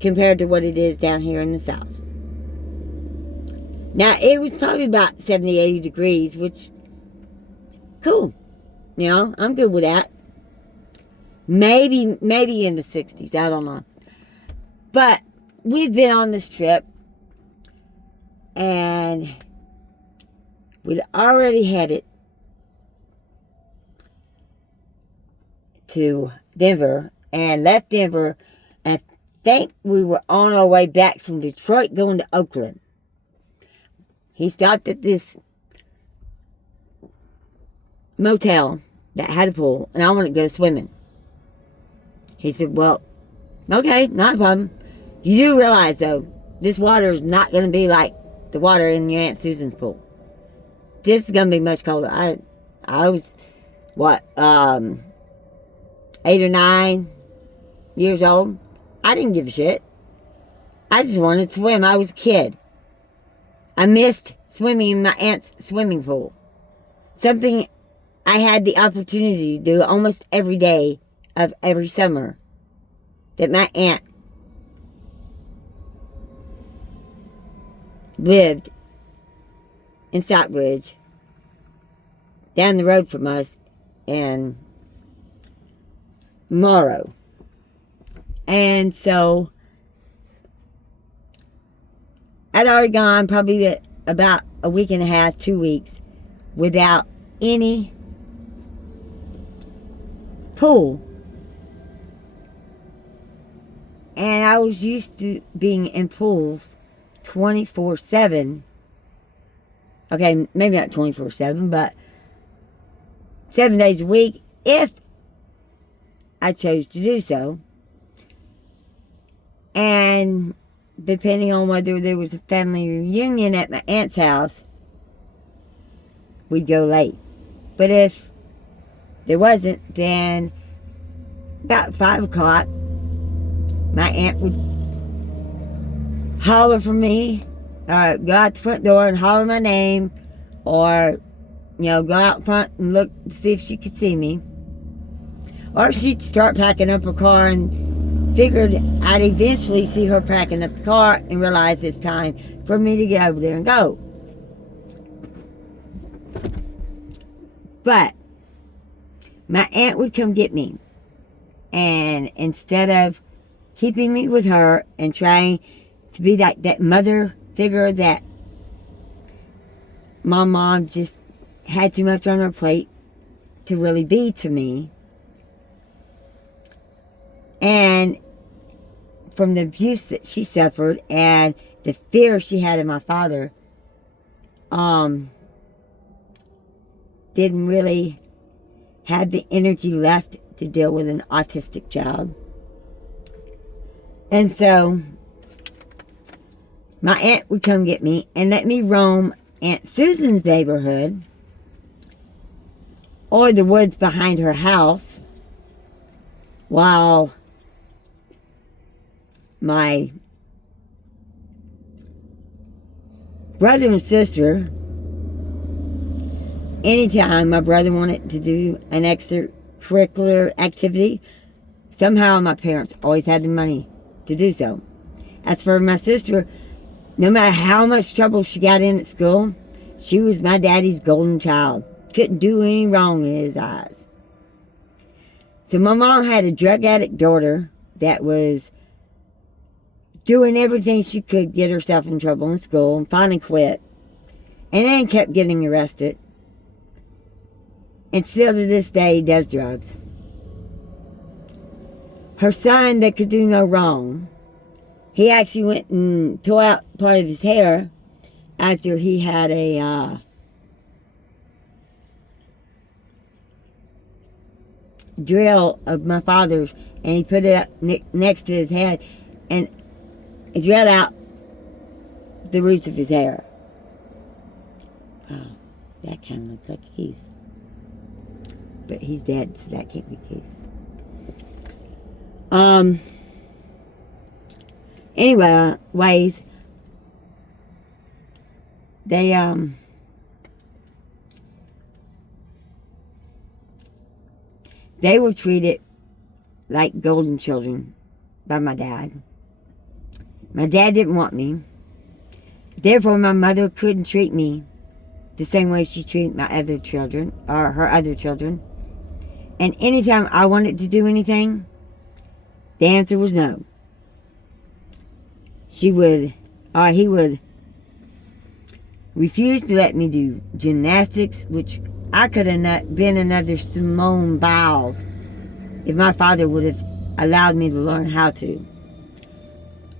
compared to what it is down here in the South. Now, it was probably about 70, 80 degrees, which, cool. You know, I'm good with that. Maybe in the 60s, I don't know. But we'd been on this trip, and we'd already headed to Denver and left Denver, and I think we were on our way back from Detroit going to Oakland. He stopped at this motel that had a pool, and I wanted to go swimming. He said, well, okay, not a problem. You do realize, though, this water is not going to be like the water in your Aunt Susan's pool. This is going to be much colder. I was, 8 or 9 years old. I didn't give a shit. I just wanted to swim. I was a kid. I missed swimming in my aunt's swimming pool. Something I had the opportunity to do almost every day of every summer that my aunt lived in Stockbridge, down the road from us in Morrow. And so I'd already gone probably about a week and a half, 2 weeks, without any pool. And I was used to being in pools 24/7. Okay, maybe not 24/7, but 7 days a week if I chose to do so. And depending on whether there was a family reunion at my aunt's house, we'd go late. But if there wasn't, then about 5 o'clock, my aunt would holler for me, or go out the front door and holler my name, or, go out front and look to see if she could see me. Or she'd start packing up her car, and figured I'd eventually see her packing up the car and realize it's time for me to get over there and go. But my aunt would come get me, and instead of keeping me with her and trying to be that mother figure that my mom just had too much on her plate to really be to me, and from the abuse that she suffered and the fear she had of my father, didn't really have the energy left to deal with an autistic child. And so my aunt would come get me and let me roam Aunt Susan's neighborhood, or the woods behind her house, while my brother and sister, anytime my brother wanted to do an extracurricular activity, somehow my parents always had the money to do so. As for my sister, no matter how much trouble she got in at school, she was my daddy's golden child. Couldn't do any wrong in his eyes. So my mom had a drug addict daughter that was doing everything she could get herself in trouble in school, and finally quit. And then kept getting arrested. And still to this day does drugs. Her son that could do no wrong, he actually went and tore out part of his hair after he had a drill of my father's, and he put it up next to his head, and it drilled out the roots of his hair. Oh, that kind of looks like Keith. But he's dead, so that can't be Keith. Anyways, they were treated like golden children by my dad. My dad didn't want me. Therefore, my mother couldn't treat me the same way she treated my other children, or her other children. And anytime I wanted to do anything, the answer was no. He would refuse to let me do gymnastics, which I could have not been another Simone Biles if my father would have allowed me to learn how to,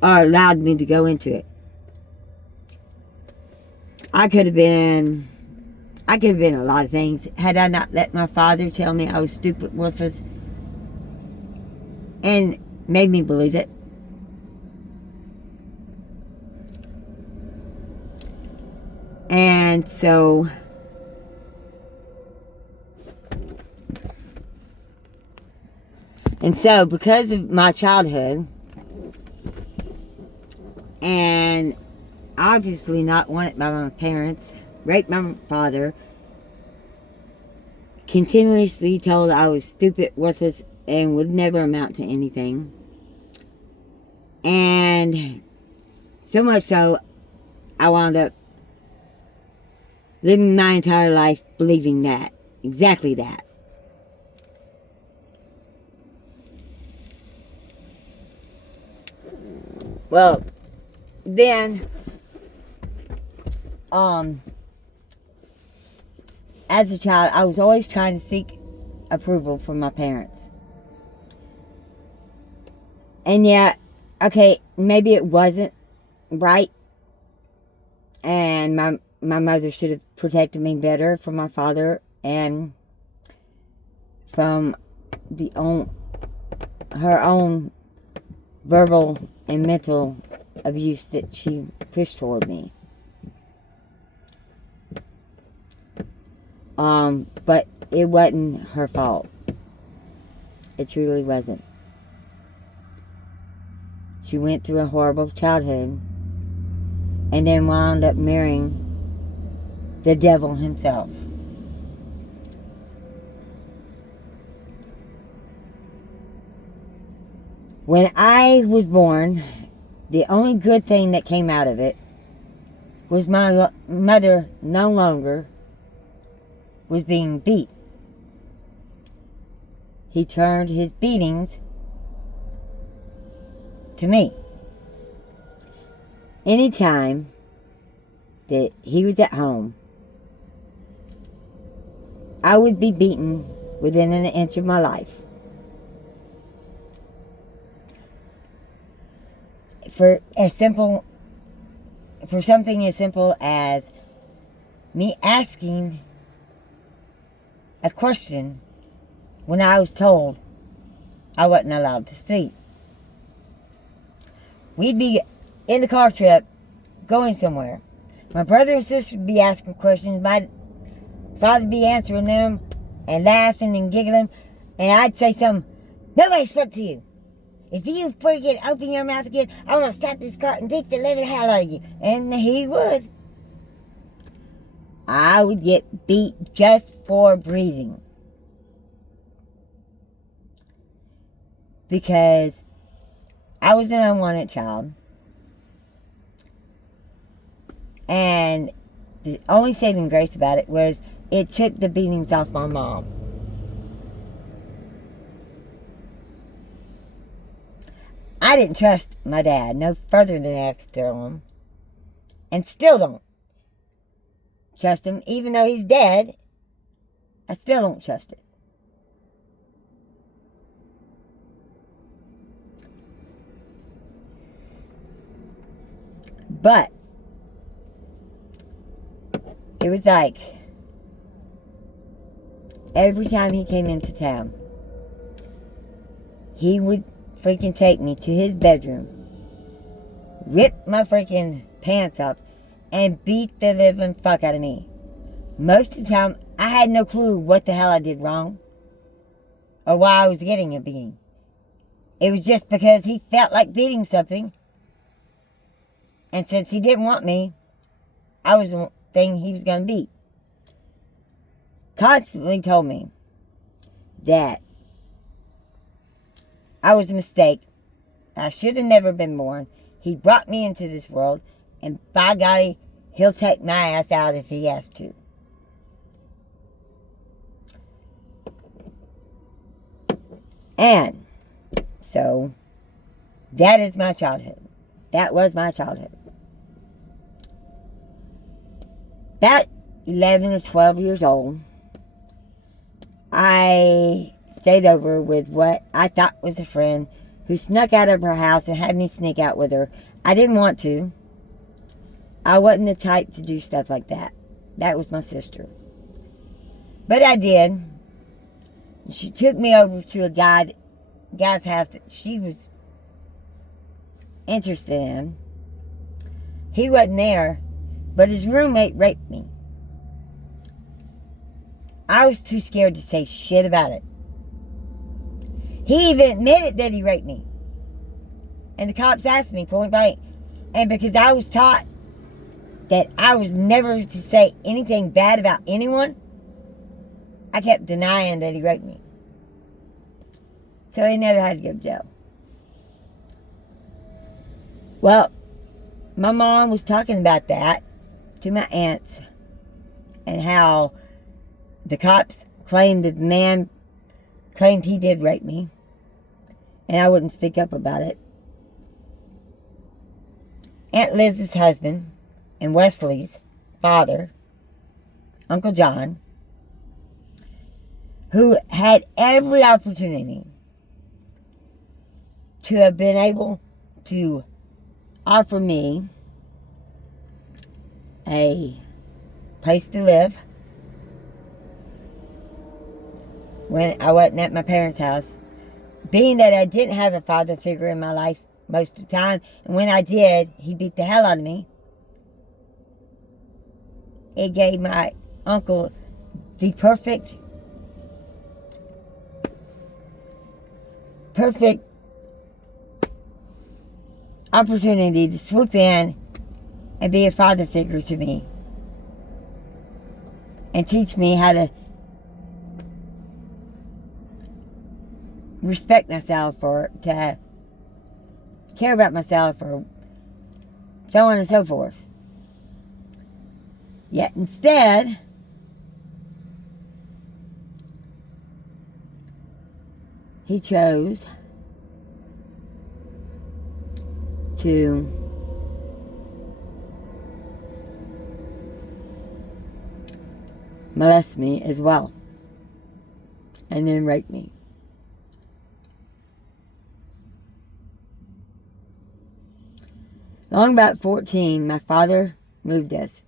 or allowed me to go into it. I could have been a lot of things had I not let my father tell me I was stupid, worthless, and made me believe it. And so because of my childhood, and obviously not wanted by my parents, raped my father, continuously told I was stupid, worthless, and would never amount to anything. And so much so, I wound up living my entire life believing that. Exactly that. Well, then, as a child, I was always trying to seek approval from my parents. And yet, okay, maybe it wasn't right, and my mother should have protected me better from my father and from her own verbal and mental abuse that she pushed toward me. But it wasn't her fault. It truly wasn't. She went through a horrible childhood and then wound up marrying the devil himself. When I was born, the only good thing that came out of it was my mother no longer was being beat. He turned his beatings to me. Anytime that he was at home, I would be beaten within an inch of my life. For something as simple as me asking a question when I was told I wasn't allowed to speak. We'd be in the car trip going somewhere. My brother and sister would be asking questions. My father would be answering them and laughing and giggling. And I'd say something, nobody spoke to you. If you freaking open your mouth again, I'm going to stop this car and beat the living hell out of you. And he would. I would get beat just for breathing. Because I was an unwanted child. And the only saving grace about it was it took the beatings off my mom. I didn't trust my dad no further than I could throw him. And still don't trust him. Even though he's dead, I still don't trust it. But it was like every time he came into town, he would freaking take me to his bedroom, rip my freaking pants off, and beat the living fuck out of me. Most of the time, I had no clue what the hell I did wrong or why I was getting a beating. It was just because he felt like beating something. And since he didn't want me, I was the thing he was going to beat. Constantly told me that I was a mistake. I should have never been born. He brought me into this world. And by golly, he'll take my ass out if he has to. And so, that is my childhood. That was my childhood. About 11 or 12 years old, I stayed over with what I thought was a friend who snuck out of her house and had me sneak out with her. I didn't want to. I wasn't the type to do stuff like that. That was my sister. But I did. She took me over to a guy's house that she was interested in. He wasn't there, but his roommate raped me. I was too scared to say shit about it. He even admitted that he raped me. And the cops asked me point blank. And because I was taught that I was never to say anything bad about anyone, I kept denying that he raped me. So he never had to go to jail. Well, my mom was talking about that to my aunts and how the cops claimed that the man claimed he did rape me and I wouldn't speak up about it. Aunt Liz's husband and Wesley's father, Uncle John, who had every opportunity to have been able to offer me a place to live when I wasn't at my parents' house. Being that I didn't have a father figure in my life most of the time, and when I did, he beat the hell out of me. It gave my uncle the perfect opportunity to swoop in and be a father figure to me and teach me how to respect myself or to care about myself or so on and so forth. Yet instead, he chose to molest me as well and then rape me. Long about 14, my father moved us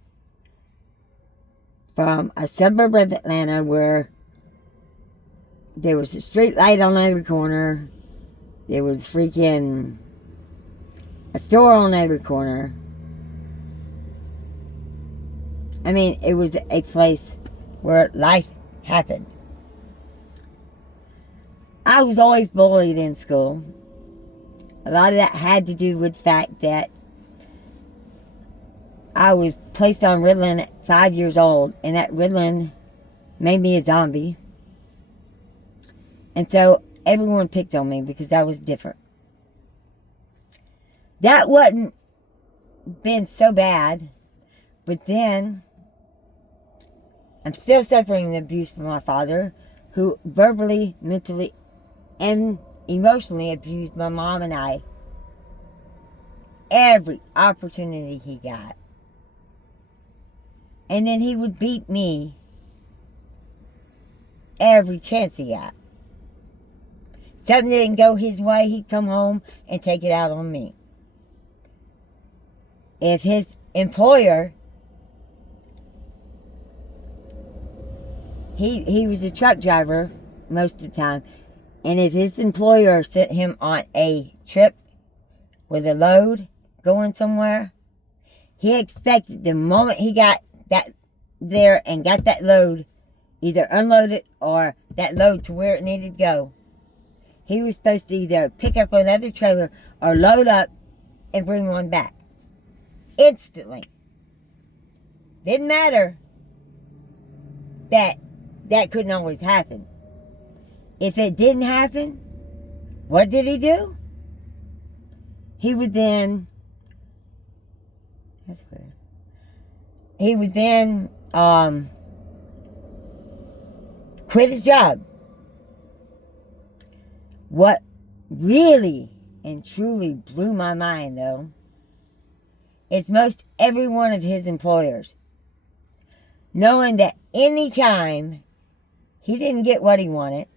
from a suburb of Atlanta where there was a street light on every corner. There was freaking a store on every corner. I mean, it was a place where life happened. I was always bullied in school. A lot of that had to do with the fact that I was placed on Ritalin at 5 years old, and that Ritalin made me a zombie. And so everyone picked on me because I was different. That wasn't been so bad, but then I'm still suffering the abuse from my father, who verbally, mentally, and emotionally abused my mom and I every opportunity he got. And then he would beat me every chance he got. Something didn't go his way, he'd come home and take it out on me. If his employer, he was a truck driver most of the time, and if his employer sent him on a trip with a load going somewhere, he expected the moment he got that there and got that load either unloaded or that load to where it needed to go, he was supposed to either pick up another trailer or load up and bring one back instantly. Didn't matter that couldn't always happen. If it didn't happen, what did he do? He would then, that's weird. He would then quit his job. What really and truly blew my mind, though, is most every one of his employers, knowing that any time he didn't get what he wanted,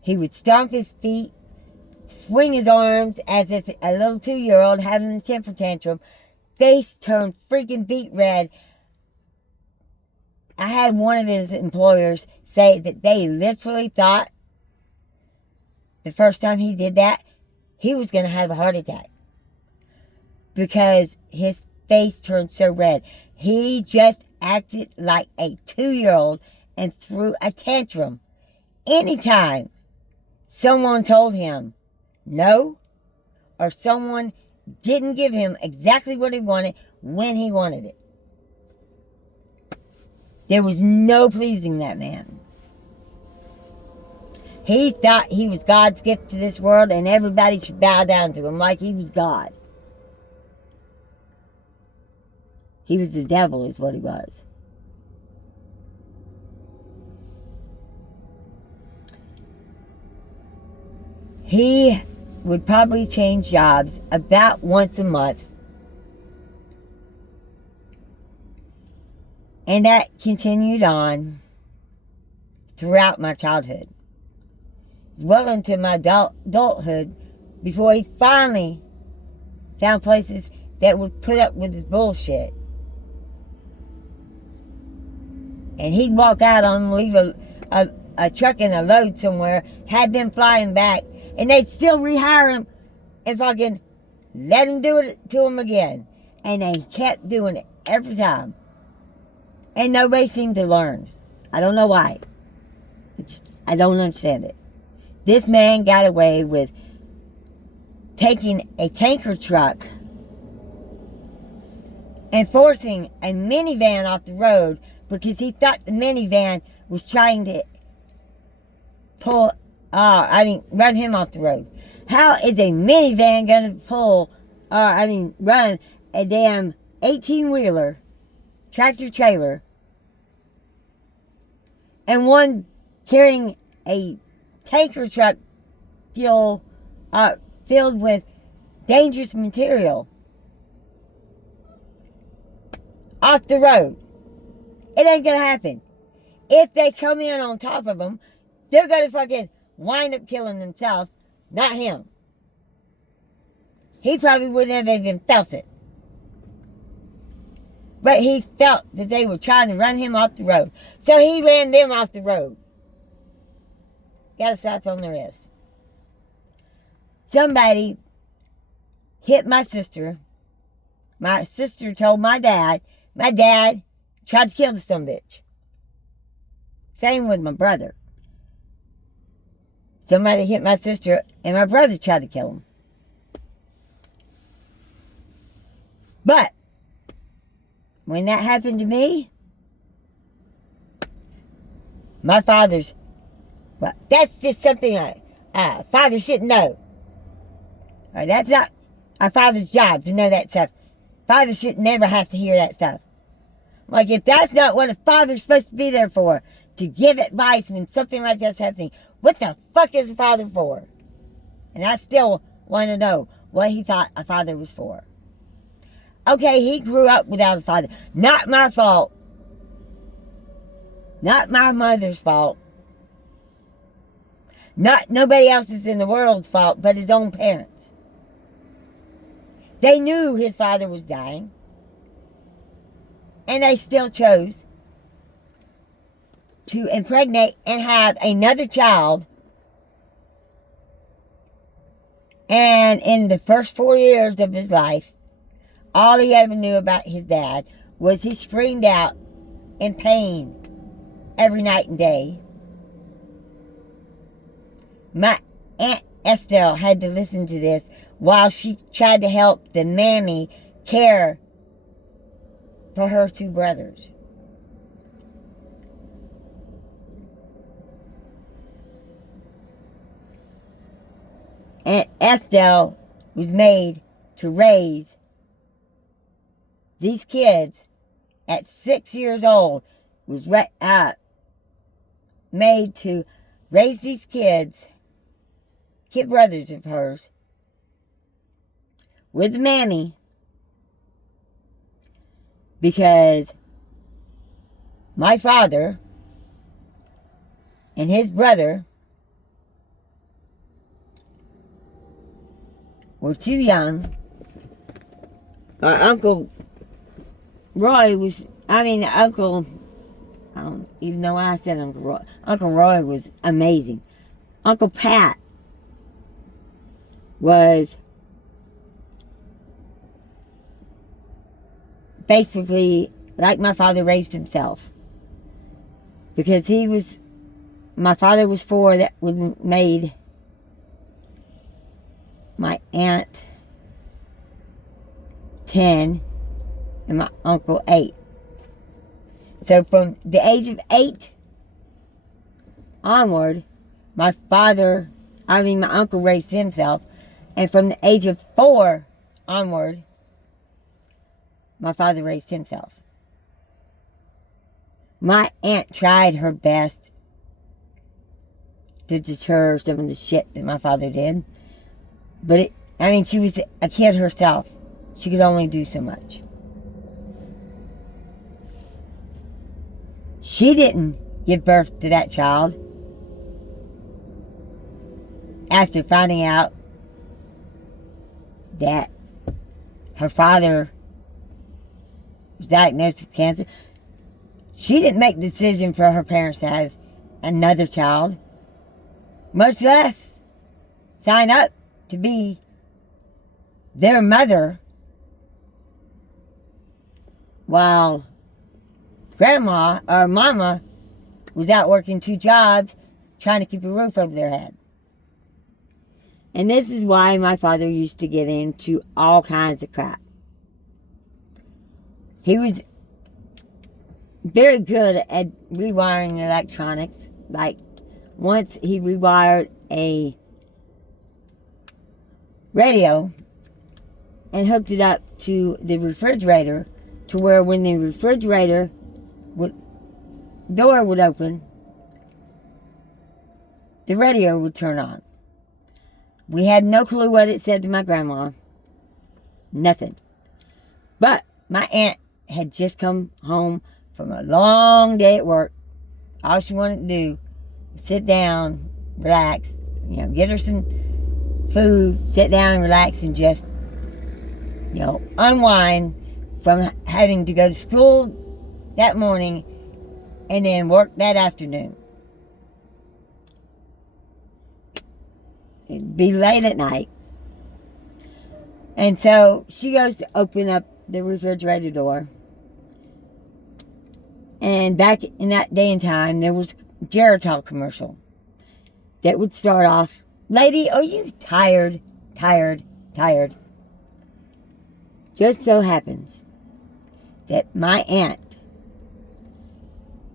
he would stomp his feet, swing his arms as if a little 2-year-old having a temper tantrum, face turned freaking beet red. I had one of his employers say that they literally thought the first time he did that, he was going to have a heart attack. Because his face turned so red. He just acted like a 2-year-old and threw a tantrum anytime someone told him no, or someone didn't give him exactly what he wanted when he wanted it. There was no pleasing that man. He thought he was God's gift to this world and everybody should bow down to him like he was God. He was the devil is what he was. He would probably change jobs about once a month. And that continued on throughout my childhood, as well into my adulthood, before he finally found places that would put up with his bullshit. And he'd walk out on them, leave a truck and a load somewhere, had them flying back, and they'd still rehire him and fucking let him do it to him again. And they kept doing it every time. And nobody seemed to learn. I don't know why. I don't understand it. This man got away with taking a tanker truck and forcing a minivan off the road because he thought the minivan was trying to run him off the road. How is a minivan going to run a damn 18-wheeler, tractor trailer, and one carrying a tanker truck filled with dangerous material off the road? It ain't gonna happen. If they come in on top of them, they're gonna fucking wind up killing themselves, not him. He probably wouldn't have even felt it. But he felt that they were trying to run him off the road. So he ran them off the road. Got a slap on the wrist. Somebody hit my sister. My sister told my dad. My dad Tried to kill the son bitch. Same with my brother. Somebody hit my sister, and my brother tried to kill him. But when that happened to me, my father's, well, that's just something a father shouldn't know. That's not a father's job to know that stuff. Fathers should never have to hear that stuff. Like, if that's not what a father's supposed to be there for, to give advice when something like that's happening, what the fuck is a father for? And I still want to know what he thought a father was for. Okay, he grew up without a father. Not my fault. Not my mother's fault. Not nobody else's in the world's fault, but his own parents. They knew his father was dying. And they still chose to impregnate and have another child. And in the first 4 years of his life, all he ever knew about his dad was he screamed out in pain every night and day. My Aunt Estelle had to listen to this while she tried to help the mammy care for her 2 brothers. Aunt Estelle was made to raise these kids at 6 years old. Was made to raise these kids, kid brothers of hers, with the mammy, because my father and his brother were too young. Our Uncle Roy was, I don't even know why I said Uncle Roy. Uncle Roy was amazing. Uncle Pat was basically like my father raised himself. Because my father was 4, that would made my aunt 10 and my uncle 8. So from the age of 8 onward, my uncle raised himself. And from the age of 4 onward, my father raised himself. My aunt tried her best to deter some of the shit that my father did. But she was a kid herself. She could only do so much. She didn't give birth to that child after finding out that her father was diagnosed with cancer. She didn't make the decision for her parents to have another child, much less sign up to be their mother, while grandma or mama was out working 2 jobs trying to keep a roof over their head. And this is why my father used to get into all kinds of crap. He was very good at rewiring electronics. Like, once he rewired a radio and hooked it up to the refrigerator, to where when the refrigerator door would open, the radio would turn on. We had no clue what it said to my grandma. Nothing. But my aunt had just come home from a long day at work. All she wanted to do was sit down, relax, get her some food, sit down and relax, and just, unwind from having to go to school that morning and then work that afternoon. It'd be late at night. And so she goes to open up the refrigerator door. And back in that day and time, there was a Geritol commercial that would start off, "Lady, are you tired, tired, tired?" Just so happens that my aunt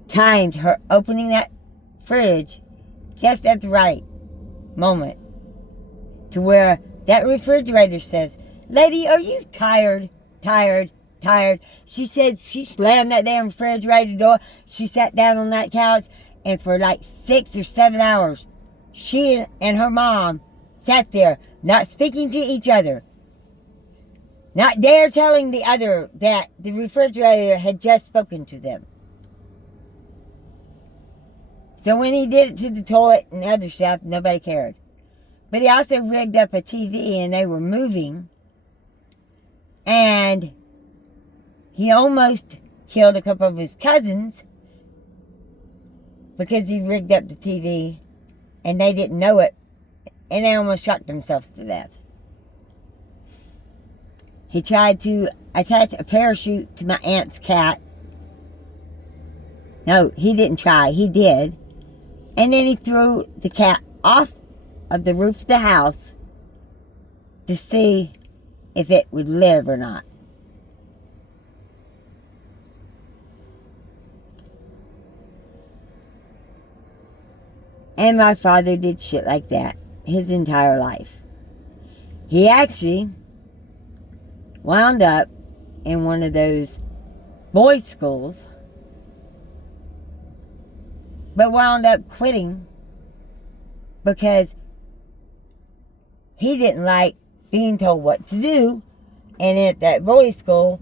timed her opening that fridge just at the right moment to where that refrigerator says, "Lady, are you tired, tired, tired?" She said she slammed that damn refrigerator door. She sat down on that couch, and for like 6 or 7 hours, she and her mom sat there, not speaking to each other, not dare telling the other that the refrigerator had just spoken to them. So when he did it to the toilet and other stuff, nobody cared. But he also rigged up a TV, and they were moving. And he almost killed a couple of his cousins because he rigged up the TV and they didn't know it. And they almost shot themselves to death. He tried to attach a parachute to my aunt's cat. No, he didn't try. He did. And then he threw the cat off of the roof of the house to see if it would live or not. And my father did shit like that his entire life. He actually wound up in one of those boys' schools, but wound up quitting because he didn't like being told what to do. And at that boys' school,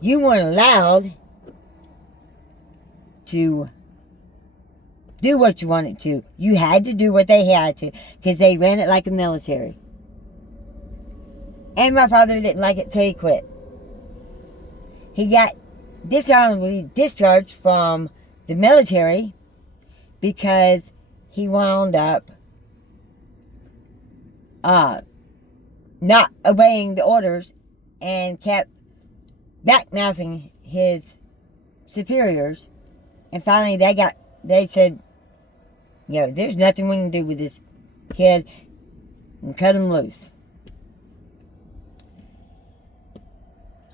you weren't allowed to do what you wanted to. You had to do what they had to, because they ran it like a military. And my father didn't like it, so he quit. He got dishonorably discharged from the military because he wound up not obeying the orders and kept backmouthing his superiors. And finally they said, there's nothing we can do with this kid, and cut him loose.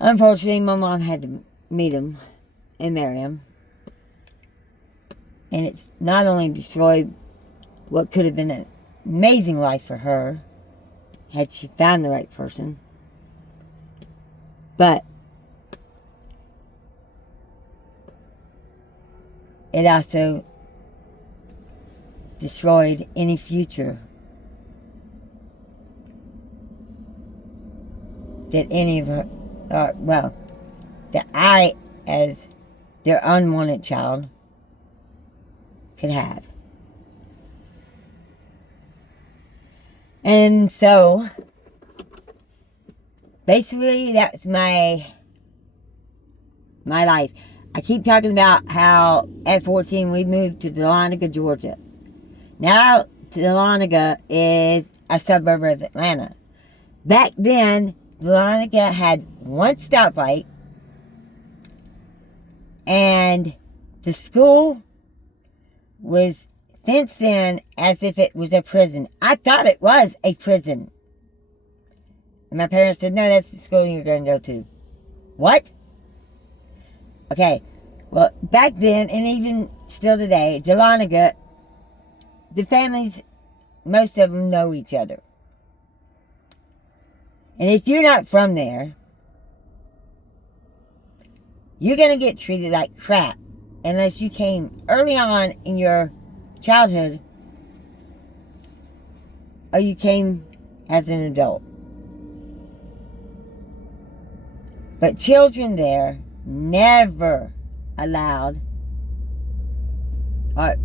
Unfortunately, my mom had to meet him and marry him. And it's not only destroyed what could have been an amazing life for her had she found the right person, but it also destroyed any future that any of her, that I, as their unwanted child, could have. And so, basically, that's my life. I keep talking about how at 14 we moved to Dahlonega, Georgia. Now, Dahlonega is a suburb of Atlanta. Back then, Dahlonega had one stoplight, and the school was fenced in as if it was a prison. I thought it was a prison. And my parents said, "No, that's the school you're going to go to." What? Okay, well, back then, and even still today, Dahlonega, the families, most of them know each other. And if you're not from there, you're going to get treated like crap unless you came early on in your childhood or you came as an adult. But children there never allowed, I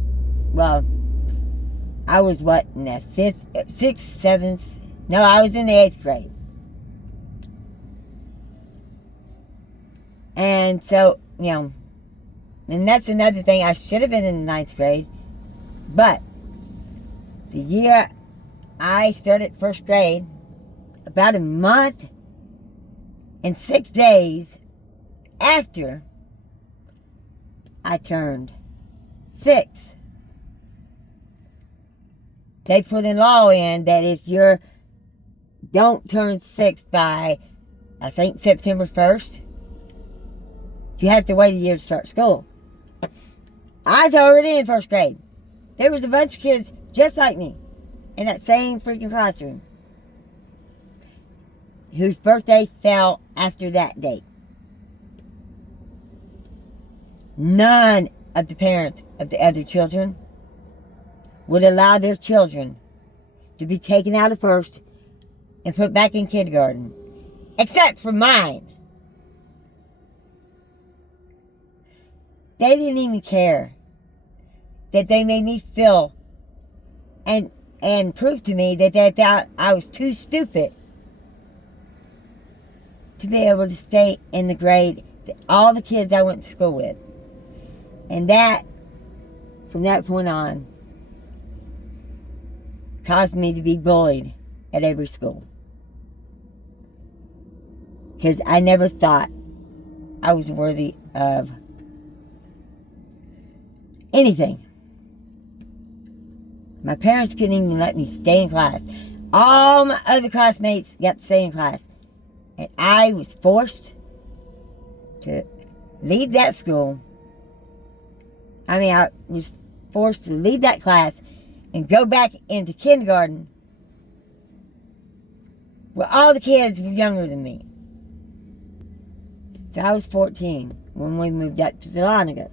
was in the 5th, 6th, 7th, no, I was in the 8th grade. And so, and that's another thing, I should have been in the 9th grade, but the year I started 1st grade, about a month and 6 days after I turned 6. They put a law in that if you don't turn 6 by, I think, September 1st, you have to wait a year to start school. I was already in 1st grade. There was a bunch of kids just like me in that same freaking classroom whose birthday fell after that date. None of the parents of the other children would allow their children to be taken out of 1st and put back in kindergarten, except for mine. They didn't even care that they made me feel and prove to me that they thought I was too stupid to be able to stay in the grade that all the kids I went to school with. And that, from that point on, caused me to be bullied at every school. Because I never thought I was worthy of anything. My parents couldn't even let me stay in class. All my other classmates got to stay in class. And I was forced to leave that school. I was forced to leave that class and go back into kindergarten where all the kids were younger than me. So I was 14 when we moved up to Dahlonega.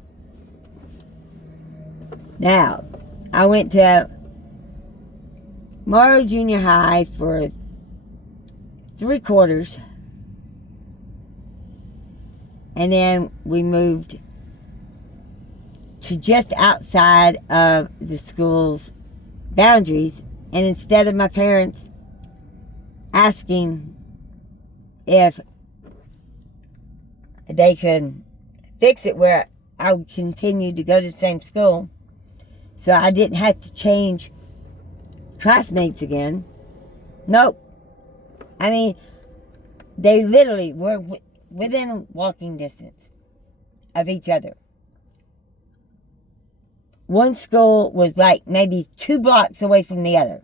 Now, I went to Morrow Junior High for 3 quarters. And then we moved to just outside of the school's boundaries. And instead of my parents asking if they could fix it where I would continue to go to the same school, so I didn't have to change classmates again. Nope. They literally were within walking distance of each other. One school was like maybe 2 blocks away from the other.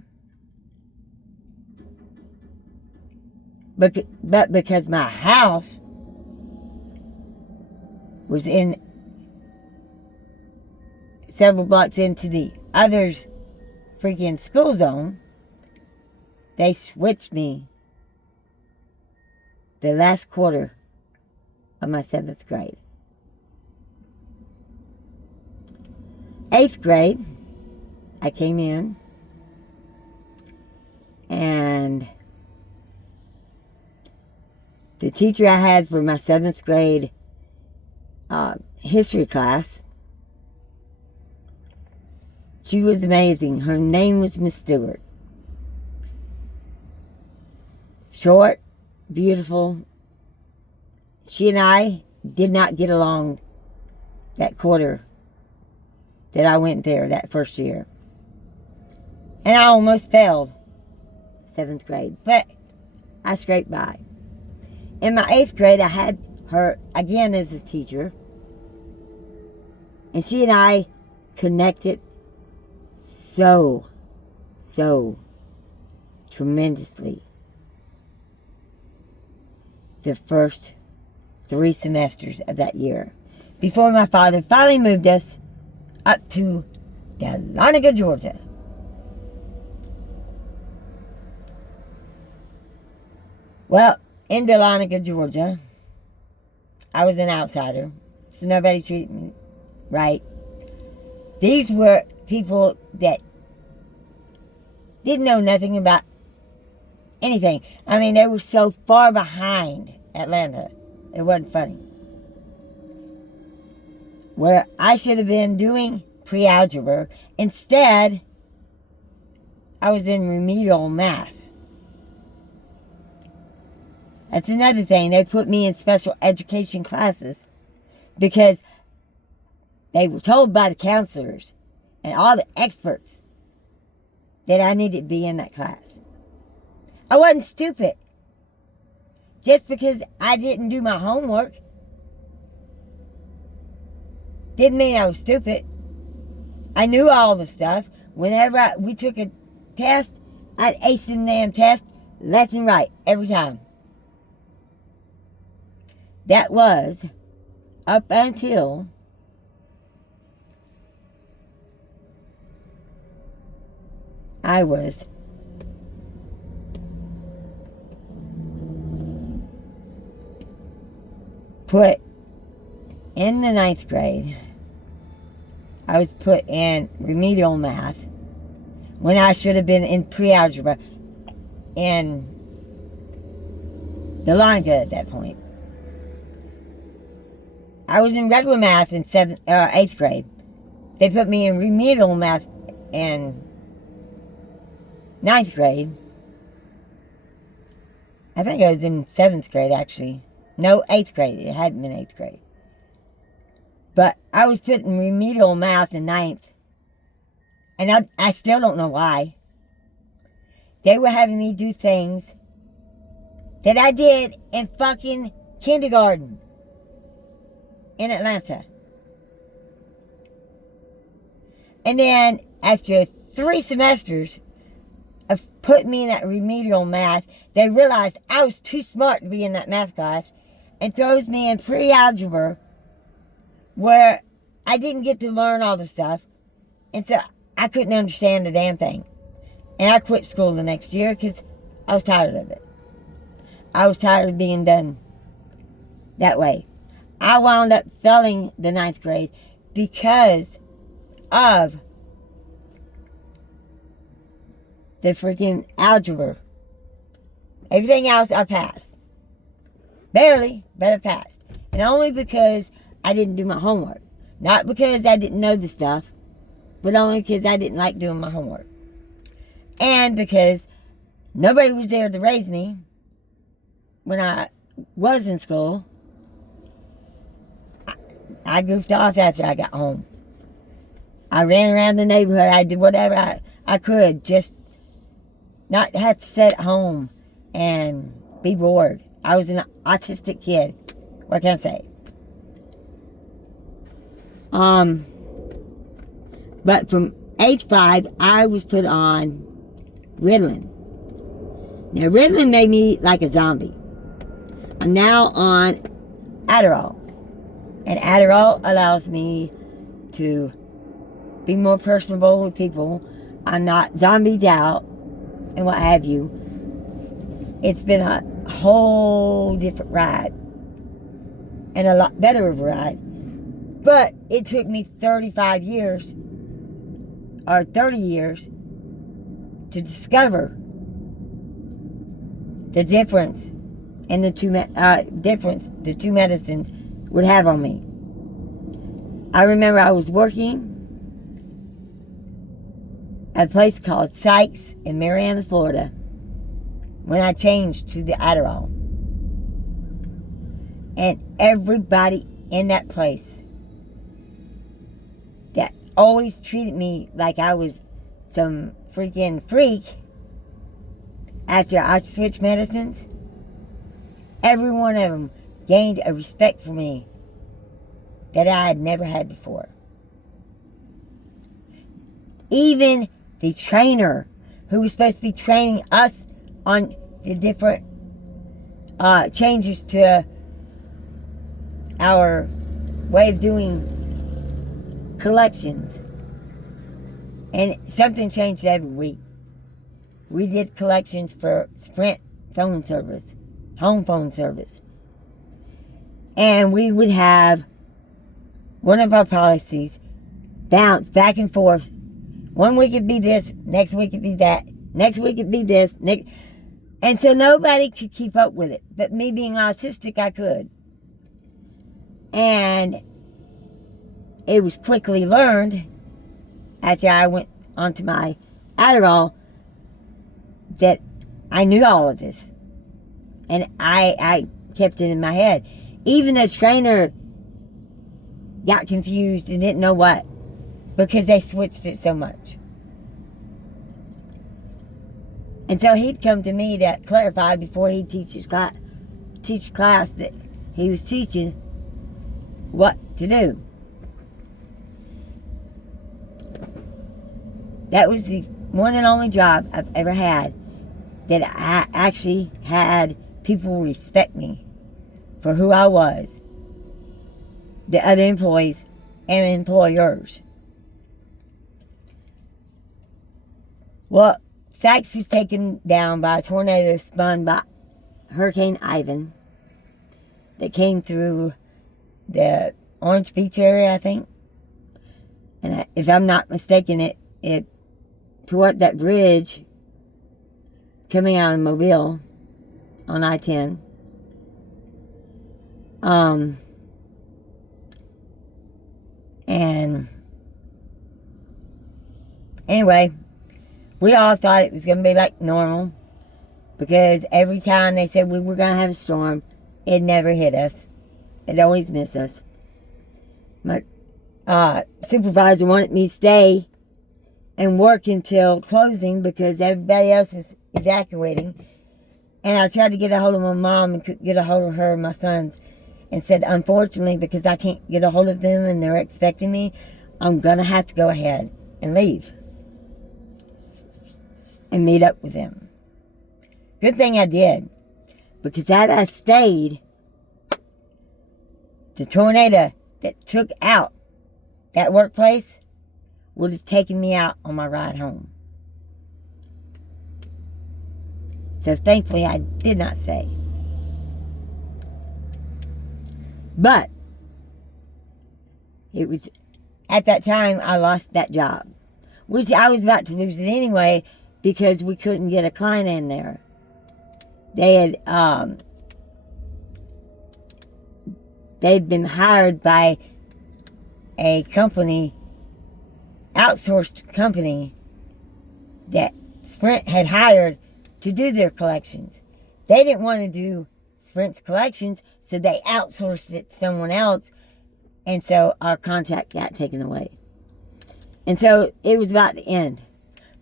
But because my house was in several blocks into the other's freaking school zone, they switched me the last quarter of my 7th grade. 8th grade, I came in, and the teacher I had for my 7th grade history class, she was amazing. Her name was Miss Stewart. Short, beautiful. She and I did not get along that quarter that I went there that first year. And I almost failed 7th grade, but I scraped by. In my 8th grade, I had her again as a teacher. And she and I connected so tremendously the first 3 semesters of that year, before my father finally moved us up to Dahlonega, Georgia. Well, in Dahlonega, Georgia, I was an outsider, so nobody treated me right. These were people that didn't know nothing about anything. They were so far behind Atlanta, it wasn't funny. Where I should have been doing pre-algebra, instead, I was in remedial math. That's another thing. They put me in special education classes because they were told by the counselors and all the experts that I needed to be in that class. I wasn't stupid. Just because I didn't do my homework Didn't mean I was stupid. I knew all the stuff. Whenever we took a test, I'd ace the damn test left and right every time. That was up until I was put in the 9th grade. I was put in remedial math when I should have been in pre-algebra and the Dahlonega at that point. I was in regular math in 8th grade. They put me in remedial math in 9th grade. I think I was in 7th grade, actually. No, 8th grade. It hadn't been 8th grade. But I was put in remedial math in 9th. And I still don't know why. They were having me do things that I did in fucking kindergarten in Atlanta. And then after 3 semesters of putting me in that remedial math, they realized I was too smart to be in that math class and throws me in pre-algebra where I didn't get to learn all the stuff. And so I couldn't understand the damn thing. And I quit school the next year because I was tired of it. I was tired of being done that way. I wound up failing the 9th grade because of the freaking algebra. Everything else I passed. Barely, but I passed. And only because I didn't do my homework. Not because I didn't know the stuff, but only because I didn't like doing my homework. And because nobody was there to raise me when I was in school. I goofed off after I got home. I ran around the neighborhood. I did whatever I could, just not have to sit at home and be bored. I was an autistic kid. What can I say? But from age 5, I was put on Ritalin. Now, Ritalin made me like a zombie. I'm now on Adderall. And Adderall allows me to be more personable with people. I'm not zombied out and what have you. It's been a whole different ride. And a lot better of a ride. But it took me 35 years or 30 years to discover the difference in the two medicines would have on me. I remember I was working at a place called Sykes in Marianna, Florida, when I changed to the Adderall. And everybody in that place that always treated me like I was some freaking freak after I switched medicines, every one of them gained a respect for me that I had never had before. Even the trainer who was supposed to be training us on the different changes to our way of doing collections. And something changed every week. We did collections for Sprint phone service, home phone service. And we would have one of our policies bounce back and forth. One week it'd be this, next week it'd be that, next week it'd be this, and so nobody could keep up with it. But me being autistic, I could. And it was quickly learned after I went onto my Adderall that I knew all of this. And I kept it in my head. Even the trainer got confused and didn't know what, because they switched it so much. And so he'd come to me to clarify before he'd teach class that he was teaching what to do. That was the one and only job I've ever had that I actually had people respect me for who I was. The other employees and employers. Well, Sykes was taken down by a tornado spun by Hurricane Ivan that came through the Orange Beach area, I think. And if I'm not mistaken, it tore up that bridge coming out of Mobile on I-10. And anyway, we all thought it was going to be like normal, because every time they said we were going to have a storm, it never hit us. It always missed us. My supervisor wanted me to stay and work until closing because everybody else was evacuating. And I tried to get a hold of my mom and couldn't get a hold of her and my sons, and said, unfortunately, because I can't get a hold of them and they're expecting me, I'm going to have to go ahead and leave and meet up with them. Good thing I did, because had I stayed, the tornado that took out that workplace would have taken me out on my ride home. So thankfully I did not stay. But it was at that time I lost that job, which I was about to lose it anyway, because we couldn't get a client in there. They'd been hired by a company, outsourced company, that Sprint had hired to do their collections. They didn't want to do Sprint's collections, so they outsourced it to someone else, and so our contract got taken away. And so it was about the end.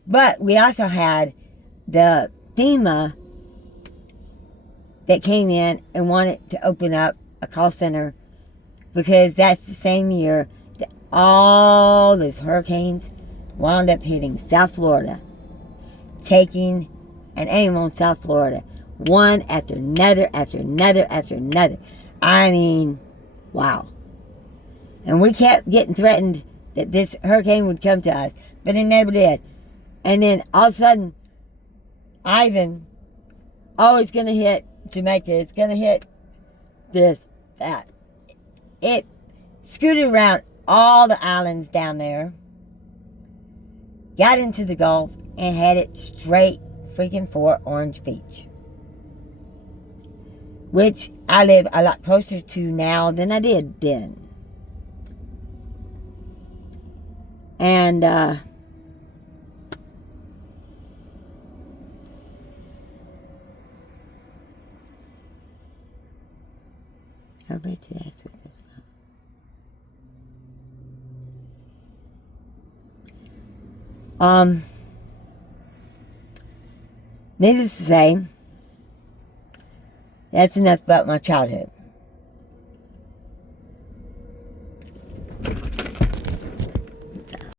But we also had the FEMA that came in and wanted to open up a call center, because that's the same year that all those hurricanes wound up hitting South Florida, taking and aim on South Florida, one after another, after another, after another. I mean, wow. And we kept getting threatened that this hurricane would come to us, but it never did. And then all of a sudden, Ivan, oh, it's going to hit Jamaica, it's going to hit this, that. It scooted around all the islands down there, got into the Gulf, and headed straight freaking for Orange Beach, which I live a lot closer to now than I did then. And I'll bet you that's what that's about. Needless to say, that's enough about my childhood.